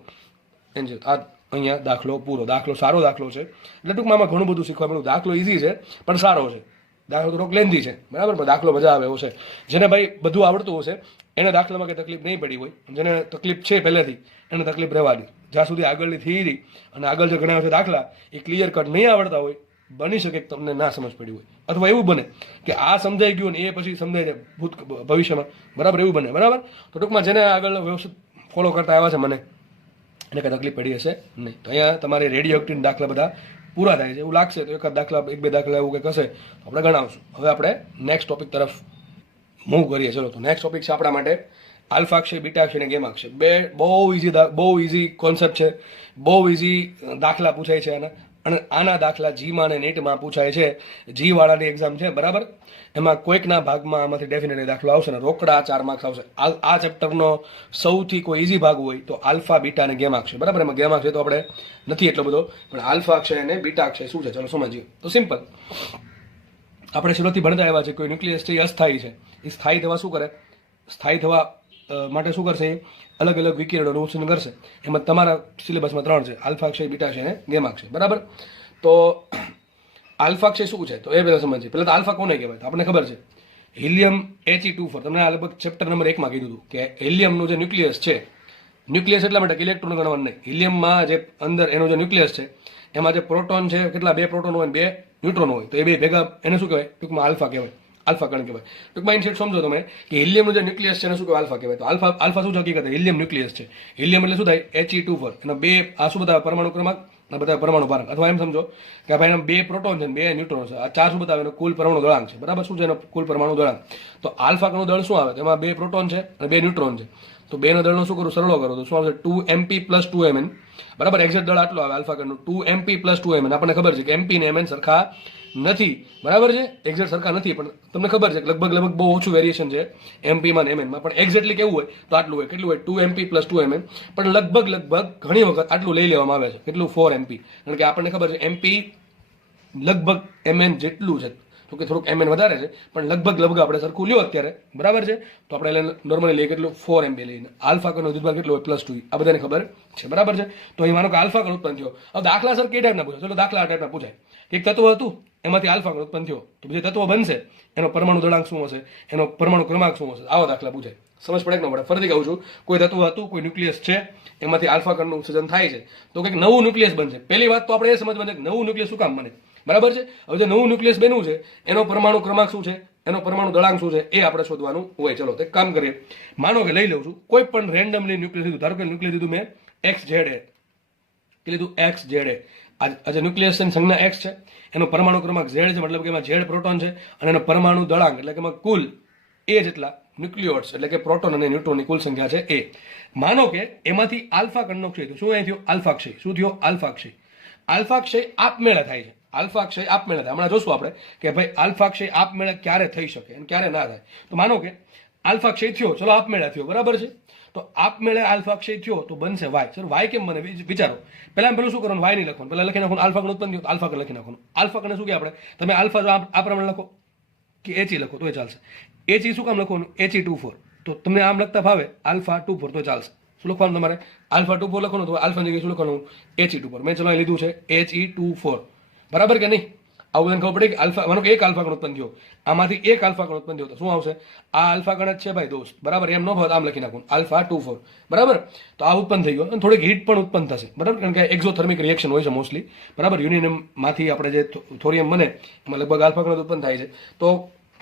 n0. આ અહીંયા દાખલો પૂરો. દાખલો સારો દાખલો છે, એટલે ટૂંકમાં આમાં ઘણું બધું શીખવા મળ્યું. દાખલો ઈઝી છે પણ સારો છે, દાખલો થોડોક લેન્ધી છે, બરાબર, પણ દાખલો મજા આવે એવો છે. જેને ભાઈ બધું આવડતું હશે એને દાખલામાં કંઈ તકલીફ નહીં પડી હોય, જેને તકલીફ છે પહેલેથી એને તકલીફ રહેવા દે. જ્યાં સુધી આગળની થિયરી અને આગળ જે ઘણા દાખલા એ ક્લિયર કટ નહીં આવડતા હોય, બની શકે કે તમને ના સમજ પડી હોય, અથવા એવું બને કે આ સમજાઈ ગયું ને એ પછી સમજાય જાય ભવિષ્યમાં, બરાબર, એવું બને, બરાબર. તો ટૂંકમાં જેને આગળ વ્યવસ્થિત ફોલો કરતા આવ્યા છે મને એને કંઈ તકલીફ પડી હશે નહીં. તો અહીંયા તમારે રેડિયો એક્ટિવ દાખલા બધા પૂરા થાય છે એવું લાગશે તો એકાદ દાખલા, એક બે દાખલા એવું કંઈક હશે તો આપણે ગણાવશું. હવે આપણે નેક્સ્ટ ટોપિક તરફ મૂવ કરીએ. ચલો, તો નેક્સ્ટ ટોપિક છે આપણા માટે આલ્ફા અક્ષય, બીટા અક્ષય અને ગેમા અક્ષય. બહુ ઇઝી કોન્સેપ્ટ છે, બહુ ઇઝી દાખલા પૂછાય છે આના. અને આના દાખલા જીમાં અને નેટમાં પૂછાય છે. જી વાળાની એક્ઝામ છે, બરાબર, એમાં કોઈકના ભાગમાં આમાંથી ડેફિનેટલી દાખલો આવશે ને રોકડા 4 માર્ક્સ આવશે. આ ચેપ્ટરનો સૌથી કોઈ ઇઝી ભાગ હોય તો આલ્ફા, બીટા અને ગેમા અક્ષય, બરાબર. એમાં ગેમા અક્ષય તો આપણે નથી એટલો બધો, પણ આલ્ફા અક્ષય અને બીટા અક્ષય શું છે ચલો સમજીએ. તો સિમ્પલ, આપણે શરૂઆતથી ભણતા આવ્યા છે કોઈ ન્યુક્લિયસ છે એ અસ્થાયી છે, એ સ્થાયી થવા શું કરે, સ્થાયી થવા માટે શું કરશે, અલગ અલગ વિકિરણોનું ઉત્સર્જન કરશે. એમાં તમારા સિલેબસમાં 3 છે, આલ્ફા અક્ષય, બીટા અક્ષય અને ગેમા અક્ષય, બરાબર. તો આલ્ફા અક્ષય શું છે તો એ બધા સમજીએ. પહેલા તો આલ્ફા કોને કહેવાય તો આપણને ખબર છે, હિલિયમ He24. તમને આ લગભગ ચેપ્ટર નંબર 1 માં કીધું હતું કે હિલિયમનું જે ન્યુક્લિયસ છે ન્યુક્લિયસ એટલા માટે કે ઇલેક્ટ્રોન ગણવાનું નહીં. હિલિયમમાં જે અંદર એનો જે ન્યુક્લિયસ છે એમાં જે પ્રોટોન છે કેટલા 2 પ્રોટોન હોય 2 ન્યુટ્રોન હોય, તો એ બે ભેગા એને શું કહેવાય? ટૂંકમાં આલ્ફા કહેવાય, આલ્ફા કણ કહેવાય. ટૂંકમાં ઇન શોર્ટ સમજો તમે કે હિલિયમનું જે ન્યુક્લિયસ છે એને શું કહેવાય? આલ્ફા કહેવાય. તો આલ્ફા શું છે હકીકત? હિલિયમ ન્યુક્લિયસ છે. હિલિયમ એટલે શું થાય? He24. એનો બે આ શું બતાવે? પરમાણુ ક્રમાંક અને બતાવે પરમાણુ ભારાંક. અથવા એમ સમજો કે ભાઈ એના 2 પ્રોટોન છે 2 ન્યુટ્રોન છે. આ 4 શું બતાવે? એનો કુલ પરમાણુ દળાંક છે. બરાબર, શું છે એનો કુલ પરમાણુ દળાંક? તો આલ્ફા કણનું દળ શું આવે? તેમાં 2 પ્રોટોન છે અને 2 ન્યુટ્રોન છે. તો 2 નો દળનો શું કરું? સરળો કરો તો શું આવશે? 2mp + 2mn. બરાબર, એક્ઝેક્ટ દળ આટલો આવે આલ્ફા કણનું 2mp + 2mn. આપણને ખબર છે કે mp ને mn સરખા નથી. બરાબર છે, એક્ઝેક્ટ સરખા નથી, પણ તમને ખબર છે કે લગભગ બહુ ઓછું વેરિએશન છે mp માં ને mn માં. પણ એક્ઝેક્ટલી કેવું હોય તો આટલું હોય. કેટલું હોય? 2mp + 2mn. પણ લગભગ ઘણી વખત આટલું લઈ લેવામાં આવે છે. કેટલું? 4mp. કારણ કે આપણને ખબર છે mp લગભગ mn જેટલું છે, તો કે થોડુંક mn વધારે છે, પણ લગભગ આપણે સરખું લ્યો અત્યારે. બરાબર છે, તો આપણે નોર્મલી લઈએ કેટલું? 4mp લઈને. આલ્ફા કણનો વિદ્યુતભાર કેટલો હોય? +2. આ બધાને ખબર છે. બરાબર છે, તો અહીં માનો કે આલ્ફા કણ ઉત્પન્ન થયો. હવે દાખલા સર કઈ ટાઈપના પૂછાય? ચલો દાખલા આ ટાઈપના પૂછાય. એક તત્વ હતું, એમાંથી આલ્ફા કણ ઉત્પન્ન થયો, તો જે તત્વ બનશે એનો પરમાણુ દળાંક શું હશે? એનો પરમાણુ ક્રમાંક શું હશે? આવા દાખલા પૂછાય. સમજ પડે કે ન પડે? ફરીથી કહું છું, કોઈ તત્વ હતું, કોઈ ન્યુક્લિયસ છે, એમાંથી આલ્ફા કણનું સર્જન થાય છે, તો કંઈક નવું ન્યુક્લિયસ બનશે. પહેલી વાત તો આપણે એ સમજવાની છે કે નવું ન્યુક્લિયસ શું કામ બને? બરાબર છે, હવે જે નવું ન્યુક્લિયસ બન્યું છે એનો પરમાણુ ક્રમાંક શું છે, એનો પરમાણુ દળાંક શું છે, એ આપણે શોધવાનું હોય. ચલો તો એક કામ કરીએ. માનો કે લઈ લઉં છું કોઈ પણ રેન્ડમલી ન્યુક્લિયસ લીધું. ધારો કે ન્યુક્લિયસ લીધું મેં XZ કે લીધું XZ. આ જે ન્યુક્લિયસ છે સંજ્ઞા X છે, એનો પરમાણુ ક્રમાંક Z છે, મતલબ કે એમાં Z પ્રોટોન છે, અને એનો પરમાણુ દળાંક એટલે કે એમાં કુલ A જેટલા ન્યુક્લિયોઇડ્સ એટલે કે પ્રોટોન અને ન્યુટ્રોનની કુલ સંખ્યા છે A. માનો કે એમાંથી આલ્ફા કણનો ક્ષય થયો. શું અહીં થયો? આલ્ફા ક્ષય. શું થયો? આલ્ફા ક્ષય. આલ્ફા ક્ષય આપમેળે થાય છે. આલ્ફા ક્ષય આપમેળે થાય. હમણાં જોશું આપણે કે ભાઈ આલ્ફા ક્ષય આપમેળે ક્યારે થઈ શકે અને ક્યારે ના થાય. તો માનો કે આલ્ફા ક્ષય થયો, ચલો આપમેળે થયો. બરાબર છે, તો આપમેળે આલ્ફા ક્ષય થયો તો બનશે વાય. ચલો વાય કેમ બને? વિચારો. પેલું શું કરવાનું? વાય નહીં લખવાનું. પહેલા લખી નાખવાનું આલ્ફા કણ ઉત્પન્ન થયો, આલ્ફા કણ લખી નાખવાનું. આલ્ફા કણ શું કે આપણે? તમે આલ્ફા જો આ પ્રમાણે લખો કે He લખો તો ચાલશે. He શું કામ લખવાનું? He24. તો તમને આમ લખતા ફાવે α24 તો ચાલશે. શું લખવાનું તમારે? α24 લખવાનું. તો આલ્ફા જગ્યાએ શું લખવાનું? He24. મેં ચલો અહીં લીધું છે He24. બરાબર કે નહીં? આવું બધાને ખબર પડે કે આલ્ફા, માનો કે એક આલ્ફા કણ ઉત્પન્ન થયો, આમાંથી એક આલ્ફા કણ ઉત્પન્ન થયો, તો શું આવશે? આ આલ્ફા કણ જ છે ભાઈ દોસ્ત. બરાબર, એમ ન હોત આમ લખી નાખું α24. બરાબર, તો આ ઉત્પન્ન થઈ ગયો અને થોડીક હીટ પણ ઉત્પન્ન થશે. બરાબર, કારણ કે એક્ઝોથર્મિક રિએક્શન હોય છે મોસ્ટલી. બરાબર, યુરેનિયમમાંથી આપણે જે થોરિયમ બને એમાં લગભગ આલ્ફા કણ ઉત્પન્ન થાય છે. તો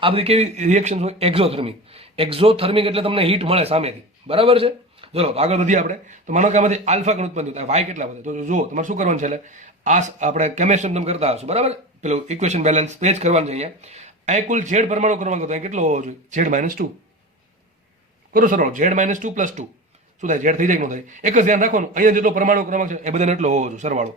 આ બધી કેવી રિએક્શન હોય? એક્ઝોથર્મિક. એક્ઝોથર્મિક એટલે તમને હીટ મળે સામેથી. બરાબર છે, ચલો આગળ વધીએ આપણે. તો માનો કે આમાંથી આલ્ફા કણ ઉત્પન્ન થયું, વાય કેટલા વધે? તો જુઓ તમારે શું કરવાનું છે. એટલે આ આપણે કેમેસ્ટ્રી તમે કરતા હશો. બરાબર, પેલું ઇક્વેશન બેલેન્સ પેજ કરવાનું છે. અહીંયા કુલ Z પરમાણુ ક્રમાંક હતો, કેટલો હોવો જોઈએ? Z-2. કરો સરળ. Z-2 + 2 શું થાય? Z થઈ જાય કે ન થાય? એક જ ધ્યાન રાખવાનું, અહીંયા જેટલો પરમાણુ ક્રમાંક છે એ બધાને એટલો હોવો જોઈએ સરવાળો.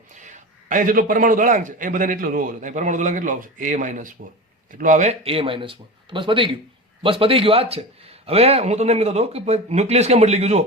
અહીંયા જેટલો પરમાણુ દળાંક છે એ બધાને એટલો જ હોવો જોઈએ. પરમાણુ દળાંક કેટલો આવશે? A-4. કેટલો આવે? A-4. તો બસ પતી ગયું. આ જ છે. હવે હું તમને એમ કહેતો હતો કે ન્યુક્લિયસ કેમ બદલી ગયું? જો,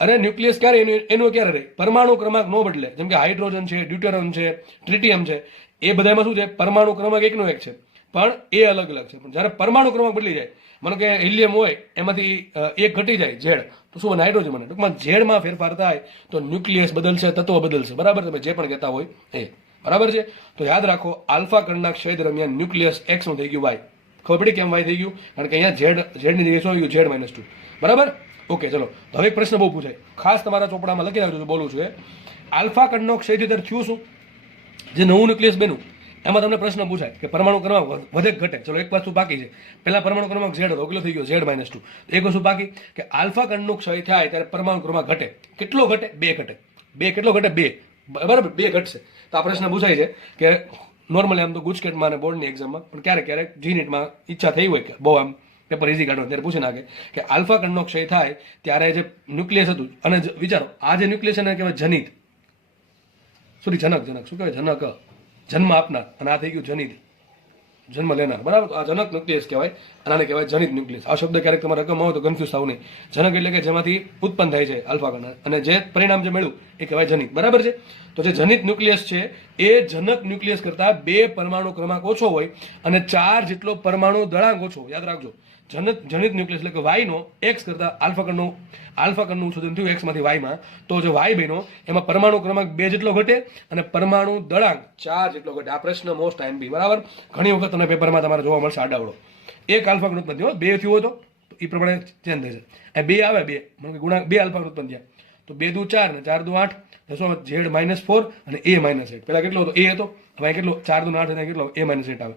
અરે ન્યુક્લિયસ ક્યારે એનું ક્યારે રહે? પરમાણુ ક્રમાંક ન બદલે. જેમ કે હાઇડ્રોજન છે, ડ્યુટેરિયમ છે, ટ્રિટિયમ છે, એ બધામાં શું છે? પરમાણુ ક્રમાંક એકનો એક છે, પણ એ અલગ અલગ છે. પણ જ્યારે પરમાણુ ક્રમાંક બદલી જાય, માનો કે હિલિયમ હોય એમાંથી એક ઘટી જાય Z, તો શું બને? હાઇડ્રોજન બને. ટૂંકમાં ઝેડમાં ફેરફાર થાય તો ન્યુક્લિયસ બદલશે, તત્વ બદલશે. બરાબર, તમે જે પણ કહેતા હોય એ. બરાબર છે, તો યાદ રાખો આલ્ફા કણના ક્ષય દરમિયાન ન્યુક્લિયસ X નું થઈ ગયું Y. ખબર પડી કેમ Y થઈ ગયું? કારણ કે અહીંયા ઝેડની જગ્યાએ શું આવી ગયું? Z-2. બરાબર, ઓકે. ચલો તો હવે એક પ્રશ્ન બહુ પૂછાય, ખાસ તમારા ચોપડામાં લખી રાખજો, બોલું છું. આલ્ફા કણનો ક્ષય થયો થયું શું? જે નવું ન્યુક્લિયસ બન્યું એમાં તમને પ્રશ્ન પૂછાય કે પરમાણુ ક્રમાંક વધે ઘટે. ચલો એક વસ્તુ બાકી છે. પહેલા પરમાણુ ક્રમાંક Z હતો, કેટલો થઈ ગયો? Z-2. એક વસ્તુ બાકી કે આલ્ફા કણનું ક્ષય થાય ત્યારે પરમાણુ ક્રમાંક ઘટે. કેટલો ઘટે? 2 ઘટે. 2 કેટલો ઘટે? 2. બરાબર, 2 ઘટશે. તો આ પ્રશ્ન પૂછાય છે કે નોર્મલી આમ તો ગુજકેટમાં અને બોર્ડની એક્ઝામમાં, પણ ક્યારેક જીનીટમાં ઈચ્છા થઈ હોય કે બહુ આમ પેપર ઇઝી કાઢો ત્યારે પૂછી નાખે કે આલ્ફા કણનો ક્ષય થાય ત્યારે જે ન્યુક્લિયસ હતું, અને વિચારો આ જે ન્યુક્લિયસ એને કહેવાય જનિત, સોરી જનક શું કહેવાય? જનક, જન્મ આપનાર, અને આ થઈ ગયું જનિત, જન્મ લેનાર. બરાબર, આ જનક ન્યુક્લિયસ કહેવાય અને આને કહેવાય જનિત ન્યુક્લિયસ. આ શબ્દ ક્યારેક તમારે રકમ હોય તો કન્ફ્યુઝ થવું નહીં. જનક એટલે કે જેમાંથી ઉત્પન્ન થાય છે આલ્ફા કણ, અને જે પરિણામ જે મળ્યું એ કહેવાય જનિત. બરાબર છે, તો જે જનિત ન્યુક્લિયસ છે એ જનક ન્યુક્લિયસ કરતા 2 પરમાણુ ક્રમાંક ઓછો હોય અને 4 જેટલો પરમાણુ દળાંક ઓછો. યાદ રાખજો, જનિત ન્યુક્લિયસ એટલે કે Y નો X કરતા આલ્ફા કણનું શોધન થયું X માંથી Y માં, તો જે Y બન્યો એમાં પરમાણુ ક્રમાંક 2 જેટલો ઘટે અને પરમાણુ દળાંક 4 જેટલો ઘટે. આ પ્રશ્ન મોસ્ટ આઈએમપી. બરાબર, ઘણી વખત તમને પેપરમાં તમારે જોવા મળશે આડાવડો. એક આલ્ફા કણ ઉત્પન્ન થયો, 2 થયું હોય તો એ પ્રમાણે ચેન્જ થશે. 2 આવે, 2 મને કે ગુણાંક 2 આલ્ફા કણ ઉત્પન્ન થયા, તો 2 દુ 4 ને 4 દુ 8, તો શું ઝેડ -4 અને એ -8. પહેલા કેટલો હતો? એ હતો. હવે કેટલો? 4 દુ 8 અને કેટલો? એ -8 આવે.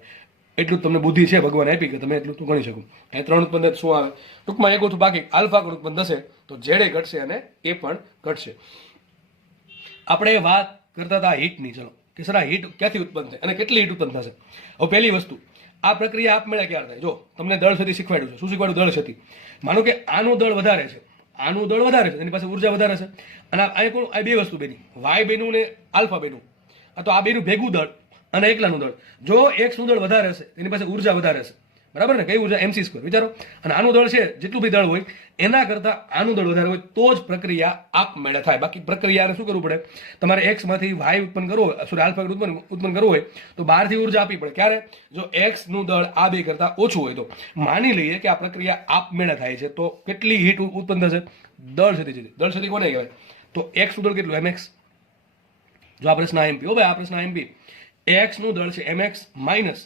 એટલું તમને બુદ્ધિ છે ભગવાન આપી કે તમે એટલું તો ગણી શકો. અહીં 3 ઉત્પન્ન શું આવે? ટૂંકમાં એક ઓછું બાકી આલ્ફા કોણ ઉત્પન્ન થશે તો ઝેડ ઘટશે અને એ પણ ઘટશે. આપણે વાત કરતા હતા હીટની. ચલો કે સર આ હીટ ક્યાંથી ઉત્પન્ન થાય અને કેટલી હીટ ઉત્પન્ન થશે? હવે પહેલી વસ્તુ, આ પ્રક્રિયા આપમેળે ક્યારે થાય? જો તમને દળ ક્ષતિ શીખવાડ્યું છે. શું શીખવાડ્યું? દળ ક્ષતિ. માનો કે આનું દળ વધારે છે, આનું દળ વધારે છે, એની પાસે ઉર્જા વધારે છે. અને આ કોણ? આ બે વસ્તુ બેની, વાય બેનું ને આલ્ફા બેનું. આ તો આ બેનું ભેગું દળ અને એકલાનું દળ. જો એક્સ નું દળ વધારે હશે એની પાસે ઉર્જા વધારે હશે, બરાબર ને? કઈ ઉર્જા? mc². વિચારો, અને આનું દળ છે જેટલું બી દળ હોય એના કરતા આનું દળ વધારે હોય તો જ પ્રક્રિયા આપમેળે થાય. બાકી પ્રક્રિયાને શું કરવું પડે? તમારે એક્સ માંથી વાય ઉત્પન્ન કરવો હોય, સોરી આલ્ફા ઉત્પન્ન કરવું હોય તો બહારથી ઉર્જા આપવી પડે. ક્યારે? જો એક્સ નું દળ આ બે કરતા ઓછું હોય તો. માની લઈએ કે આ પ્રક્રિયા આપમેળે થાય છે તો કેટલી હીટ ઉત્પન્ન થશે? દળ ક્ષતિ છે. દળ ક્ષતિ કોને કહેવાય? તો એક્સ નું દળ કેટલું? mx. જો આ પ્રશ્ન mp, હો ભાઈ આ પ્રશ્ન mp. એક્સ નું દળ છે mx માઇનસ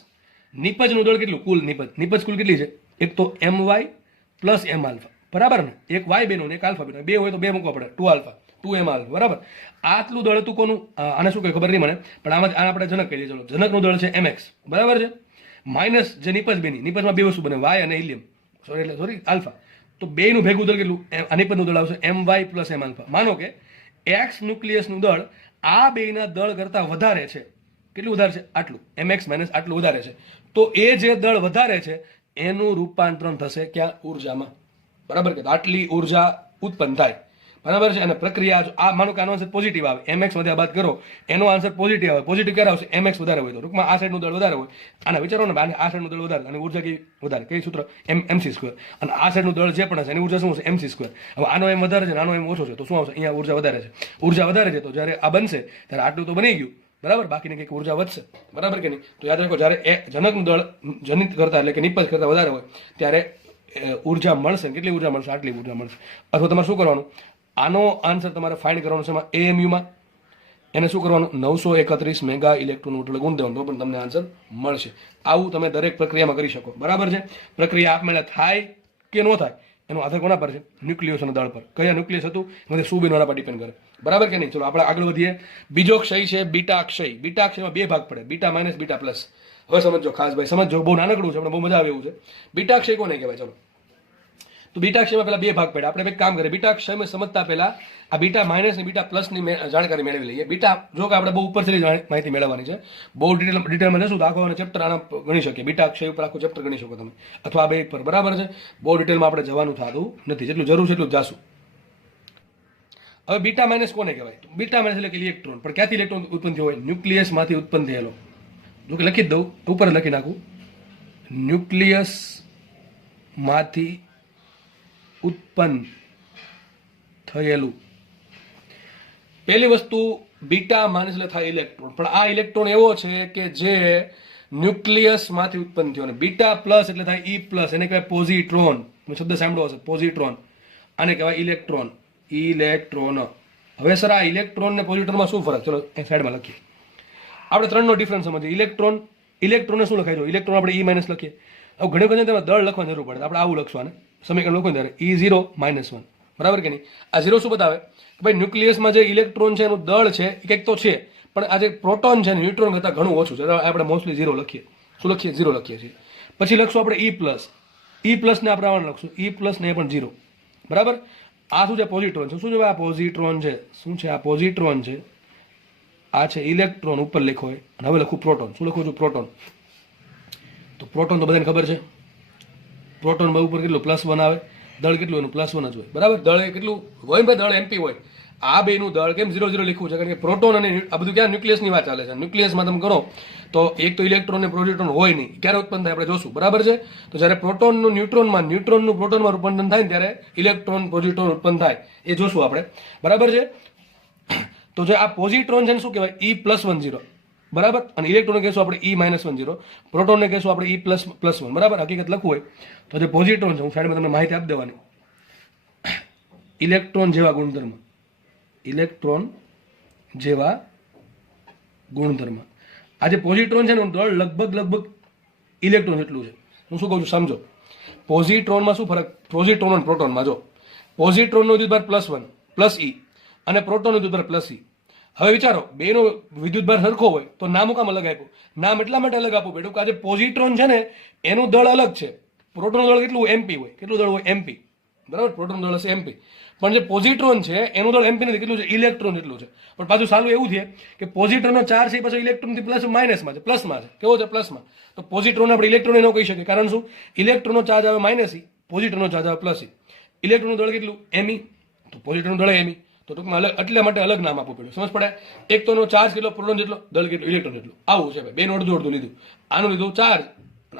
નિપજ નું દળ કેટલું? કુલ નિપજ કુલ કેટલી છે? એક તો my પ્લસ m આલ્ફા, બરાબર ને? એક y બેનો ને એક આલ્ફા બેનો. બે હોય તો બે મૂકવા પડે, 2 આલ્ફા 2m આલ્ફા, બરાબર? આટલું દળ હતું કોનું? આને શું કહે ખબર નહીં મને, પણ આમાં આને આપણે જનક કહીએ. ચલો, જનકનું દળ છે mx, બરાબર છે? માઇનસ જે નિપજ બેની, નિપજમાં બે વસ્તુ બને, y અને હિલિયમ, સોરી આલ્ફા. તો બે નું ભેગું દળ કેટલું? આ નિપજનું દળ આવશે my પ્લસ m આલ્ફા. માનો કે એક્સ ન્યુક્લિયસનું દળ આ બેના દળ કરતા વધારે છે. કેટલું વધારે છે? આટલું. mx માઇનસ આટલું વધારે છે. તો એ જે દળ વધારે છે એનું રૂપાંતરણ થશે ક્યાં? ઉર્જામાં, બરાબર? કે આટલી ઉર્જા ઉત્પન્ન થાય, બરાબર છે? અને પ્રક્રિયા આ માનો કે આનો આન્સર પોઝિટિવ આવે, mx માંથી બાદ કરો એનો આન્સર પોઝિટિવ આવે. પોઝિટિવ ક્યારે આવશે? mx વધારે હોય તો. ટૂંકમાં આ સાઈડનું દળ વધારે હોય. આના વિચારો ને, આ સાઈડનું દળ વધારે અને ઉર્જા કેવી? વધારે. કઈ સૂત્ર? mc². અને આ સાઈડનું દળ જે પણ હશે એની ઉર્જા શું હશે? mc². હવે આનો એમ વધારે છે અને આનો એમ ઓછો છે તો શું આવશે? અહીંયા ઉર્જા વધારે છે. ઉર્જા વધારે છે તો જ્યારે આ બનશે ત્યારે આટલું તો બની ગયું, બરાબર? બાકીની કંઈક ઉર્જા વધશે, બરાબર કે નહીં? તો યાદ રાખો, જ્યારે જનકનું દળ જનિત કરતા એટલે કે નિપજ કરતા વધારે હોય ત્યારે ઉર્જા મળશે. કેટલી ઉર્જા મળશે? આટલી ઉર્જા મળશે. અથવા તમારે શું કરવાનું? આનો આન્સર તમારે ફાઇન્ડ કરવાનો છે એમાં AMU માં. એને શું કરવાનું? 931 મેગા ઇલેક્ટ્રોન વોલ્ટ ગુણ દેવાનું, તો પણ તમને આન્સર મળશે. આવું તમે દરેક પ્રક્રિયામાં કરી શકો, બરાબર છે? પ્રક્રિયા આપમેળે થાય કે ન થાય એનો આધાર કોના પર છે? ન્યુક્લિયસ અને દળ પર. કયા ન્યુક્લિયસ હતું મને શું બનવાના પર ડિપેન્ડ કરે, બરાબર કે નહીં? ચલો આપણે આગળ વધીએ. બીજો ક્ષય છે બીટા ક્ષય. બીટા ક્ષયમાં બે ભાગ પડે, બીટા માઇનસ બીટા પ્લસ. હવે સમજો ખાસ ભાઈ, સમજો, બહુ નાનકડું છે, આપણે બહુ મજા આવે એવું છે. બીટા ક્ષય કોને કહેવાય? ચલો, તો બીટા ક્ષયમાં પેલા બે ભાગ પડે. આપણે એક કામ કરીએ, બીટા ક્ષયમાં સમજતા પહેલા આ બીટા માઇનસ ની બીટા પ્લસ ની જાણકારી મેળવી લઈએ. બીટા જો કે આપણે બહુ ઉપરથી માહિતી મેળવવાની છે, બહુ ડિટેલમાં જશું તો આખો ચેપ્ટર આના ગણી શકીએ. બીટા ક્ષય ઉપર આખું ચેપ્ટર ગણી શકો તમે, અથવા આ બે પર, બરાબર છે? બહુ ડિટેલમાં આપણે જવાનું થતું નથી, જેટલું જરૂર છે એટલું જ જાશું. હવે બીટા માઇનસ કોને કહેવાય? બીટા માઇનસ એટલે કે ઇલેક્ટ્રોન. પણ ક્યાંથી ઇલેક્ટ્રોન ઉત્પન્ન થયો હોય? ન્યુક્લિયસ માંથી ઉત્પન્ન થયેલો. જો કે લખી જ દઉં, ઉપર લખી નાખું, ન્યુક્લિયસ માંથી ઉત્પન્ન થયેલું. પહેલી વસ્તુ, બીટા માઇનસ એટલે થાય ઇલેક્ટ્રોન. પણ આ ઇલેક્ટ્રોન એવો છે કે જે ન્યુક્લિયસ માંથી ઉત્પન્ન થયો. અને બીટા પ્લસ એટલે થાય E પ્લસ, એને કહેવાય પોઝિટ્રોન. તમે શબ્દ સાંભળ્યો હશે, પોઝિટ્રોન. આને કહેવાય ઇલેક્ટ્રોન. ઇલેક્ટ્રોન. હવે સર આ ઇલેક્ટ્રોન ને પોઝિટ્રોનમાં શું ફરક? ચલો એ સાઈડમાં લખીએ. આપણે ત્રણનો ડિફરન્સ સમજીએ. ઇલેક્ટ્રોનને શું લખાય? જો ઇલેક્ટ્રોન આપણે E માઇનસ લખીએ. હવે ઘણી વખત તેમાં દળ લખવાની જરૂર પડે, આપણે આવું લખશું. આને સમીકરણ લખો ત્યારે E0 -1, બરાબર કે નહીં? આ 0 શું બતાવે કે ભાઈ ન્યુક્લિયસમાં જે ઇલેક્ટ્રોન છે એનું દળ છે એ કંઈક તો છે, પણ આ જે પ્રોટોન છે ન્યુટ્રોન કરતાં ઘણું ઓછું છે. આપણે મોસ્ટલી 0 લખીએ. શું લખીએ? 0 લખીએ છીએ. પછી લખશું આપણે E પ્લસ. E પ્લસને આપણે આમાં લખશું E પ્લસ ને એ પણ 0, બરાબર? આ શું છે? પોઝિટ્રોન છે. શું છે? આ પોઝિટ્રોન છે. શું છે? આ પોઝિટ્રોન છે. આ છે ઇલેક્ટ્રોન, ઉપર લખો હોય. અને હવે લખું પ્રોટોન. શું લખું છું? પ્રોટોન. તો પ્રોટોન તો બધાને ખબર છે, પ્રોટોન ઉપર કેટલું? +1 આવે. દળ કેટલું એનું? +1 જ હોય, બરાબર? દળ એ કેટલું હોય ભાઈ? દળ MP હોય. આ બેનું દળ કેમ 0 0 લખ્યું છે? કારણ કે પ્રોટોન અને આ બધું ક્યાં ન્યુક્લિયસની વાત ચાલે છે. ન્યુક્લિયસમાં તમે કરો તો એક તો ઇલેક્ટ્રોન ને પ્રોટોન હોય નહીં. ક્યારે ઉત્પન્ન થાય આપણે જોશું, બરાબર છે? તો જ્યારે પ્રોટોનનું ન્યુટ્રોનમાં, ન્યુટ્રોનનું પ્રોટોનમાં રૂપાંતરણ થાય ને ત્યારે ઇલેક્ટ્રોન પોઝિટ્રોન ઉત્પન્ન થાય, એ જોશું આપણે, બરાબર છે? તો જે આ પોઝિટ્રોન છે ને શું કહેવાય? E+10, બરાબર? અને ઇલેક્ટ્રોન કહેશું આપણે E-10, પ્રોટોનને કહેશું આપણે E++1, બરાબર? હકીકત લખવું હોય તો જે પોઝિટ્રોન છે, હું સાઈડમાં તમને માહિતી આપી દેવાની. ઇલેક્ટ્રોન જેવા ગુણધર્મ, ઇલેક્ટ્રોન જેવા ગુણધર્મ. આ જે પોઝિટ્રોન છે ને દળ લગભગ ઇલેક્ટ્રોન જેટલું છે. હું શું કહું છું સમજો. પોઝિટ્રોનમાં શું ફરક? પોઝિટ્રોન અને પ્રોટોનમાં જો પોઝિટ્રોનનો વિદ્યુતભાર +1 +E, અને પ્રોટોનનું વિદ્યુતભાર પ્લસ ઈ. હવે વિચારો બેનો વિદ્યુતભાર સરખો હોય તો નામ કામ અલગ આપ્યું? નામ એટલા માટે અલગ આપવું પડ્યું કે આજે પોઝિટ્રોન છે ને એનું દળ અલગ છે. પ્રોટોનનું દળ કેટલું એમપી હોય, કેટલું દળ હોય એમપી, બરાબર, પ્રોટોનનું દળ હશે એમપી. પણ જે પોઝિટ્રોન છે એનું દળ એમપી નથી, કેટલું છે, ઇલેક્ટ્રોન જેટલું છે. પણ પાછું સાલું એવું છે કે પોઝિટ્રોનનો ચાર્જ છે પાછો ઇલેક્ટ્રોનથી પ્લસ માઇનસમાં છે, પ્લસમાં છે. કેવો છે? પ્લસમાં. તો પોઝિટ્રોન આપણે ઇલેક્ટ્રોન ન કહી શકીએ, કારણ શું? ઇલેક્ટ્રોનનો ચાર્જ આવે માઇનસ ઈ, પોઝિટ્રોનનો ચાર્જ આવે પ્લસ ઈ. ઇલેક્ટ્રોનનું દળ કેટલું? એમઈ, તો પોઝિટ્રોનનું દળ એમઈ. તો ટૂંકમાં અલગ, એટલે માટે અલગ નામ આપવું પડ્યું. સમજ પડે? એક તો ચાર્જ કેટલો, પ્રોટોન જેટલો, દળ કેટલું, ઇલેક્ટ્રોન જેટલું. આવું છે ભાઈ, બેનું અડધું અડધું લીધું. આનું લીધું ચાર્જ,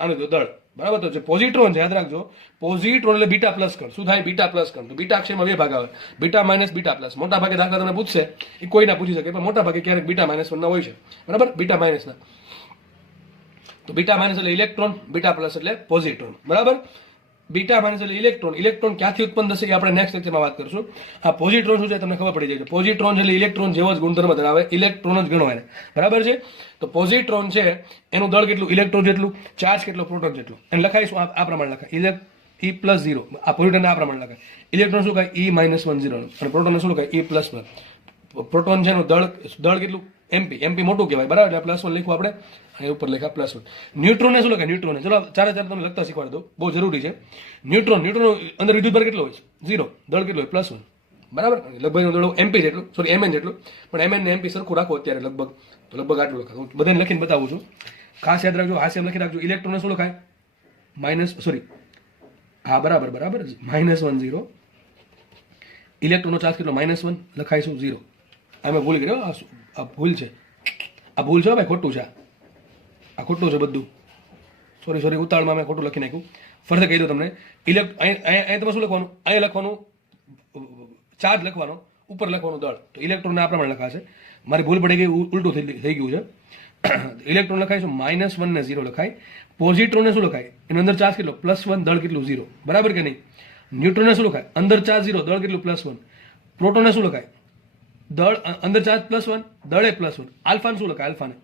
આનું લીધું દળ, બરાબર. તો જે પોઝિટ્રોન છે યાદ રાખજો, પોઝિટ્રોન એટલે બીટા પ્લસ કણ. શું થાય? બીટા પ્લસ કણ. તો બીટા અક્ષરમાં બે ભાગ આવે, બીટા માઇનસ, બીટા પ્લસ. મોટા ભાગે દાખલા તમને પૂછશે, એ કોઈ ના પૂછી શકે, પણ મોટા ભાગે ક્યારેક બીટા માઇનસ ના હોય છે, બરાબર, બીટા માઇનસ ના. તો બીટા માઇનસ એટલે ઇલેક્ટ્રોન, બીટા પ્લસ એટલે પોઝિટ્રોન, બરાબર. બીટા માઇનસ એટલે ઇલેક્ટ્રોન. ઇલેક્ટ્રોન ક્યાંથી ઉત્પન્ન થશે એ આપણે નેક્સ્ટ લેક્ચરમાં વાત કરીશું. આ પોઝિટ્રોન શું છે તમને ખબર પડી જાય છે. પોઝિટ્રોન એટલે ઇલેક્ટ્રોન જેવો જ ગુણધર્મ ધરાવે, ઇલેક્ટ્રોન જ ગણો એને, બરાબર છે. તો પોઝિટ્રોન છે એનું દળ કેટલું, ઇલેક્ટ્રોન જેટલું, ચાર્જ કેટલો, પ્રોટોન જેટલું. એને લખાઈશું આ પ્રમાણે લખાય, ઈ પ્લસ 0. આ પોઝિટ્રોન આ પ્રમાણે લખાય. ઇલેક્ટ્રોન શું કહે? ઈ -1 0, અને પ્રોટોન શું કહે? ઈ +1. પ્રોટોન છે એનું દળ કેટલું? એમપી. એમપી મોટું કહેવાય, બરાબર, એટલે +1 લખવું આપણે, અને ઉપર લખ્યા +1. ન્યુટ્રોનને શું લખાય? ન્યુટ્રોન. ચલો ચારે તમને લખતા શીખવાડી દો, બહુ જરૂરી છે. ન્યુટ્રોન અંદર વિદ્યુતભાર કેટલો હોય? 0. દળ કેટલો હોય? +1, બરાબર. લગભગ દળ એમપી જેટલું, સોરી એમએન જેટલું. પણ એમએન ને એમપી સરખું રાખો અત્યારે, લગભગ તો લગભગ આટલું લખાય. હું બધાને લખીને બતાવું છું, ખાસ યાદ રાખજો, હાસ્યમ લખી રાખજો. ઇલેક્ટ્રોનને શું લખાય? હા બરાબર, -1 0. ઇલેક્ટ્રોનનો ચાર્જ કેટલો? -1 લખાઈશું 0. અમે ભૂલ કર્યો, આ ભૂલ છે, આ ભૂલ છે ભાઈ, ખોટું છે, આ ખોટું છે બધું. સોરી, ઉતાવળમાં મેં ખોટું લખી નાખ્યું. ફરતે કહી દો તમને. અહીંયા તમે શું લખવાનું? અહીંયા લખવાનું ચાર્જ લખવાનો, ઉપર લખવાનું દળ. તો ઇલેક્ટ્રોનને આ પ્રમાણે લખાશે. મારી ભૂલ પડી ગઈ, ઉલટું થઈ ગયું છે. ઇલેક્ટ્રોન લખાઈશું -1 ને 0 લખાય. પોઝિટ્રોનને શું લખાય? એની અંદર ચાર્જ કેટલો? +1, દળ કેટલું? 0, બરાબર કે નહીં? ન્યુટ્રોનને શું લખાય? અંદર ચાર્જ 0, દળ કેટલું? +1. પ્રોટોનને શું લખાય? દળ અંદર ચાર્જ +1, દળે +1. આલ્ફાને શું લખાય? આલ્ફાને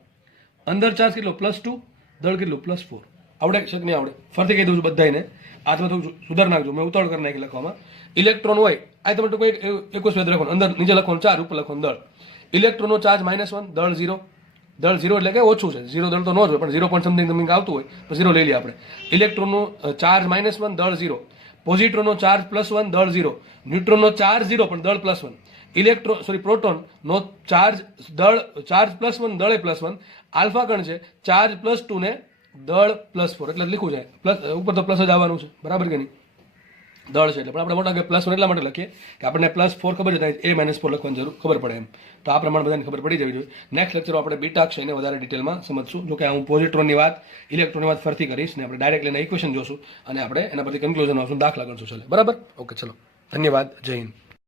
અંદર ચાર્જ કેટલો? +2, દળ કેટલું? +4. આવડે છે કે નહીં આવડે? ફરતી કહી દઉં છું બધાને. આ તમે થોડું સુધાર નાખજો, મેં ઉતાવળ કરી નાખી લખવામાં. ઇલેક્ટ્રોન હોય આ તમે ટૂંકો એક જ લખવાનું, અંદર નીચે લખવાનું ચાર્જ, ઉપર લખવાનું દળ. ઇલેક્ટ્રોનનો ચાર્જ -1, દળ 0. દળ 0 એટલે કે ઓછું છે, 0 દળ તો ન જ હોય, પણ 0 પોઈન્ટ સમથિંગ આવતું હોય તો 0 લઈ લઈએ આપણે. ઇલેક્ટ્રોનનો ચાર્જ -1, દળ 0. પોઝિટ્રોનનો ચાર્જ +1, દળ 0. ન્યુટ્રોનનો ચાર્જ 0 પણ દળ +1. પ્રોટોનનો ચાર્જ +1, દળે +1. આલ્ફા કણ છે, ચાર્જ +2 ને દળ +4. એટલે લીખું છે ઉપર તો પ્લસ જ આવવાનું છે, બરાબર કે નહીં? દળ છે એટલે, પણ આપણે મોટા +1 એટલા માટે લખીએ કે આપણને +4 ખબર છે, A-4 લખવાની જરૂર ખબર પડે એમ. તો આ પ્રમાણે બધાને ખબર પડી જવી જોઈએ. નેક્સ્ટ લેક્ચર આપણે બીટા ક્ષયને વધારે ડિટેલમાં સમજશું. જો કે હું પોઝિટ્રોનની વાત, ઇલેક્ટ્રોનની વાત ફરતી કરીશ ને આપણે ડાયરેક્ટ એના ઇક્વેશન જોશું અને આપણે એના પરથી કન્ક્લુઝન આવશું, દાખલા ગણશું. ચાલે, બરાબર? ઓકે, ચલો, ધન્યવાદ, જય હિન્દ.